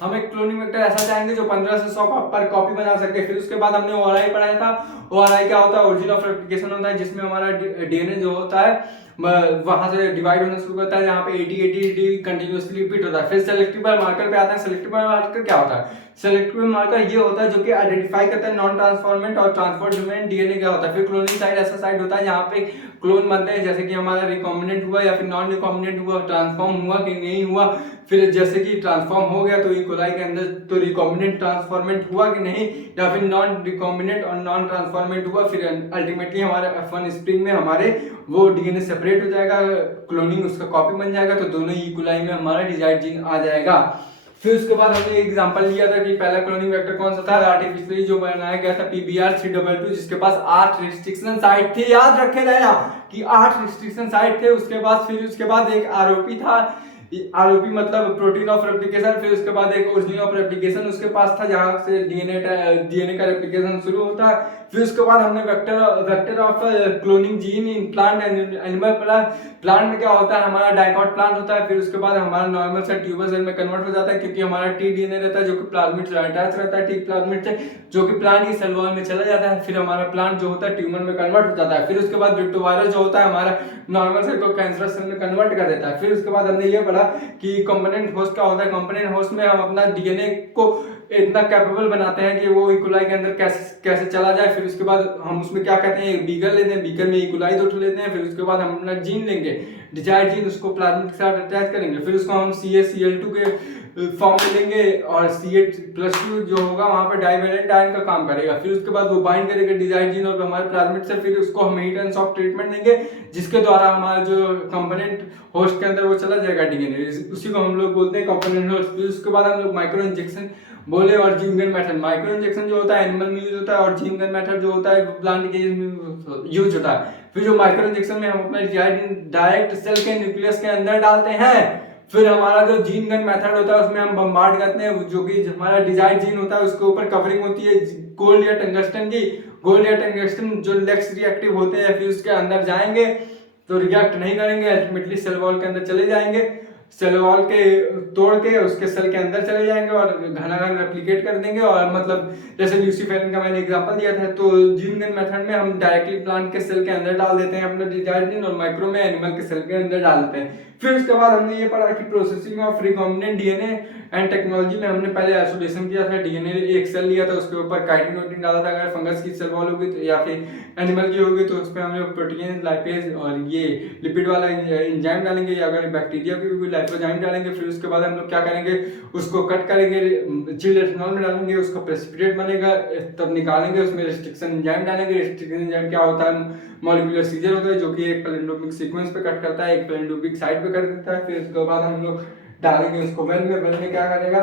हम एक क्लोनिंग वेक्टर ऐसा चाहेंगे जो 15 से 100 पर कॉपी बना सके। फिर उसके बाद हमने ओआरआई पढ़ाया था। ओआरआई क्या होता है, ओरिजिन ऑफ रेप्लिकेशन होता है जिसमें हमारा डीएनए जो होता है वहां से डिवाइड होना शुरू करता है, जहां पे 80 कंटिन्यूअसली रिपीट होता है। फिर सेलेक्टिव मार्कर पे आते हैं। सेलेक्टिव मार्कर क्या होता है, सेलेक्टिव मार्कर ये होता है जो कि आइडेंटिफाई करता है नॉन ट्रांसफॉर्मेंट और ट्रांसफॉर्मेंट डीएनए क्या होता है। फिर क्लोनिंग साइट ऐसा साइट होता है जहां पे क्लोन बनते हैं, जैसे कि हमारा रिकॉम्बिनेंट हुआ या फिर नॉन रिकॉम्बिनेंट हुआ, ट्रांसफॉर्म हुआ कि नहीं हुआ। फिर जैसे कि ट्रांसफॉर्म हो गया तो इकोलाई के अंदर तो रिकॉम्बिनेंट ट्रांसफॉर्मेंट हुआ कि नहीं, या फिर नॉन रिकॉम्बिनेंट और नॉन ट्रांसफॉर्मेंट हुआ। फिर अल्टीमेटली हमारे F1 स्प्रिंग में हमारे वो डीएनए सेपरेट हो जाएगा, क्लोनिंग उसका कॉपी बन जाएगा, तो दोनों इकोलाई में हमारा डिजायर्ड जीन आ जाएगा। फिर उसके बाद हमने एग्जांपल लिया था कि पहला क्लोनिंग वेक्टर कौन सा था, आर्टिफिशियली जो बनाया गया था PBR322 जिसके पास 8 रिस्ट्रिक्शन साइट थे। याद रखे रहना कि 8 रिस्ट्रिक्शन साइट थे। उसके बाद फिर उसके बाद एक आरओपी था, आरओपी मतलब प्रोटीन ऑफ रेप्लिकेशन। फिर उसके बाद एक ओरिजिन ऑफ रेप्लिकेशन उसके पास था जहां से डीएनए का रेप्लिकेशन शुरू होता है। फिर उसके बाद हमने vector of cloning gene in plant and animal पढ़ा। प्लांट में क्या होता है, हमारा डाइकॉट प्लांट होता है। फिर उसके बाद हमारा नॉर्मल सेल ट्यूबर सेल में कन्वर्ट हो जाता है क्योंकि हमारा टी डीएनए रहता है जो कि प्लाज्मिड से अटैच रहता है, टी प्लाज्मिड से जो कि प्लांट की सेल वॉल में चला जाता है। फिर हमारा प्लांट जो होता है ट्यूमर में कन्वर्ट हो जाता है। फिर उसके बाद रिट्रोवायरस जो होता है हमारा नॉर्मल सेल को कैंसरस सेल में कन्वर्ट कर देता है। फिर उसके बाद हमने ये पढ़ा कि कंपोनेंट होस्ट क्या होता है। कंपोनेंट होस्ट में हम अपना डीएनए को इतना कैपेबल बनाते हैं कि वो इकोलाई के अंदर कैसे चला जाए। फिर उसके बाद हम उसमें क्या कहते हैं, बीकर लेते हैं, बीकर में इकोलाई 2 लेते हैं। फिर उसके बाद हम अपना जीन लेंगे, डिजायर्ड जीन, उसको प्लाज्मिड के साथ अटैच करेंगे। फिर उसको हम CaCl2 के फॉर्म में लेंगे और C8+2 जो होगा वहां पर डाइवेलेंट आयन का काम करेगा। फिर उसके बाद वो बाइंड करेगा डिजायर्ड जीन और हमारे प्लाज्मिड से। फिर उसको हम हीट एंड शॉक ट्रीटमेंट देंगे जिसके द्वारा हमारा जो कंपोनेंट होस्ट के अंदर वो चला जाएगा डीएनए, उसी को हम लोग बोलते हैं कंपोनेंट होस्ट। फिर उसके बाद हम लोग माइक्रो इंजेक्शन बोले और gene gun method. Micro injection जो होता है एनिमल में यूज होता है और जीन गन मेथड जो होता है प्लांट के यूज होता है। फिर जो माइक्रो इंजेक्शन में हम अपना डायरेक्ट सेल के न्यूक्लियस के अंदर डालते हैं। फिर हमारा जो जीन गन मेथड होता है उसमें हम बम्बार्ड करते हैं, जो कि हमारा डिजायर्ड जीन होता है उसके ऊपर कवरिंग होती है गोल्ड या टंगस्टन की। गोल्ड या टंगस्टन जो लेक्स रिएक्टिव होते हैं फिर उसके अंदर जाएंगे तो रिएक्ट नहीं करेंगे, अल्टीमेटली सेल वॉल के अंदर चले जाएंगे, सेल वॉल के तोड़ के उसके सेल के अंदर चले जाएंगे और घना घना रेप्लिकेट कर देंगे। और मतलब जैसे ल्यूसीफेरन का मैंने एग्जांपल दिया था, तो जीन गन मेथड में हम डायरेक्टली प्लांट के सेल के अंदर डाल देते हैं अपना डिजायर्ड जीन, और माइक्रो में एनिमल के सेल के अंदर डाल देते हैं। फिर उसके बाद हमने ये पढ़ा कि processing of recombinant DNA and technology में हमने पहले आइसोलेशन किया था, डीएनए एक सेल लिया था उसके ऊपर काइटिन वोटिन डाला था, अगर फंगस की सेल वॉल होगी तो या फिर एनिमल की होगी तो उस पर हम लोग प्रोटीन लाइपेज और ये लिपिड वाला एंजाइम डालेंगे, या अगर बैक्टीरिया की भी लाइपोजाइम डालेंगे। फिर उसके बाद हम लोग क्या करेंगे, उसको कट करेंगे, चिल्ड एथेनॉल में डालेंगे, उसका प्रेसिपिटेट बनेगा, तब निकालेंगे, उसमें रिस्ट्रिक्शन एंजाइम डालेंगे। रिस्ट्रिक्शन एंजाइम क्या होता है, मॉलिक्यूलर सीजर होता है जो कि एक पैलिंडोमिक सीक्वेंस पे कट करता है, एक पैलिंडोमिक साइड पे कर देता है। फिर उसके बाद हम लोग डालेंगे उसको वेल में, वेल में क्या करेगा,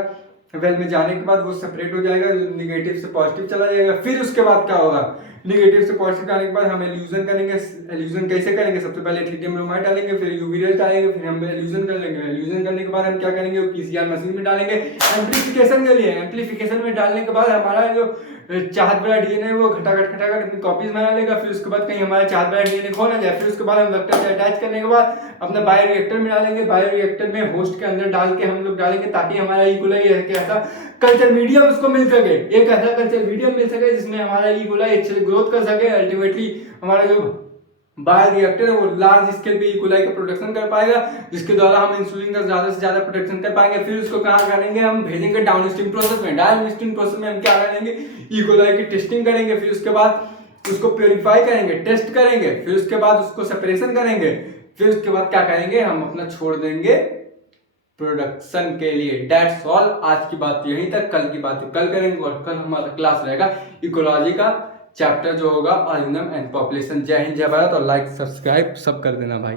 वेल में जाने के बाद वो सेपरेट हो जाएगा, निगेटिव से पॉजिटिव चला जाएगा। फिर उसके बाद क्या होगा, निगेटिव से पॉजिटिव डालने के बाद हम एल्यूजन करेंगे। एल्यूजन कैसे करेंगे, सबसे पहले ट्रिटियम ब्रोमाइड डालेंगे, फिर यूवी रेज डालेंगे, फिर हम एल्यूजन कर लेंगे। एल्यूजन करने के बाद हम क्या करेंगे, पीसीआर मशीन में डालेंगे एम्प्लीफिकेशन के लिए। एम्प्लीफिकेशन में डालने के बाद हमारा जो चाहत वाला डीएनए वो घटाघट अपनी कॉपीज बना लेगा। फिर उसके बाद कहीं हमारा चाहत वाला डीएनए खो ना जाए। फिर उसके बाद हम वेक्टर से अटैच करने के बाद अपना बायोरिएक्टर में डालेंगे। बायोरिएक्टर में होस्ट के अंदर डाल के हम लोग डालेंगे ताकि हमारा इकोलाई ऐसा कल्चर मीडियम उसको मिल सके, एक ऐसा कल्चर मीडियम मिल सके जिसमें हमारा इकोलाई अच्छे से ग्रोथ कर सके। अल्टीमेटली हमारा जो बायोरिएक्टर है वो लार्ज स्केल पे इकोलाई का प्रोडक्शन कर पाएगा, जिसके द्वारा हम इंसुलिन का ज्यादा से ज्यादा प्रोडक्शन कर पाएंगे। फिर उसको कहाँ करेंगे, हम भेजेंगे डाउनस्ट्रीम प्रोसेस में। डाउनस्ट्रीम प्रोसेस में हम क्या करेंगे, इकोलाई की टेस्टिंग करेंगे, फिर उसके बाद उसको प्योरीफाई करेंगे, टेस्ट करेंगे, फिर उसके बाद उसको सेपरेशन करेंगे। फिर उसके बाद क्या करेंगे, हम अपना छोड़ देंगे प्रोडक्शन के लिए। डेट्स ऑल, आज की बात यहीं तक, कल की बात कल करेंगे। और कल हमारा क्लास रहेगा इकोलॉजी का चैप्टर जो होगा ऑर्गेनिज्म एंड पॉपुलेशन। जय हिंद, जय भारत, और लाइक सब्सक्राइब सब कर देना भाई।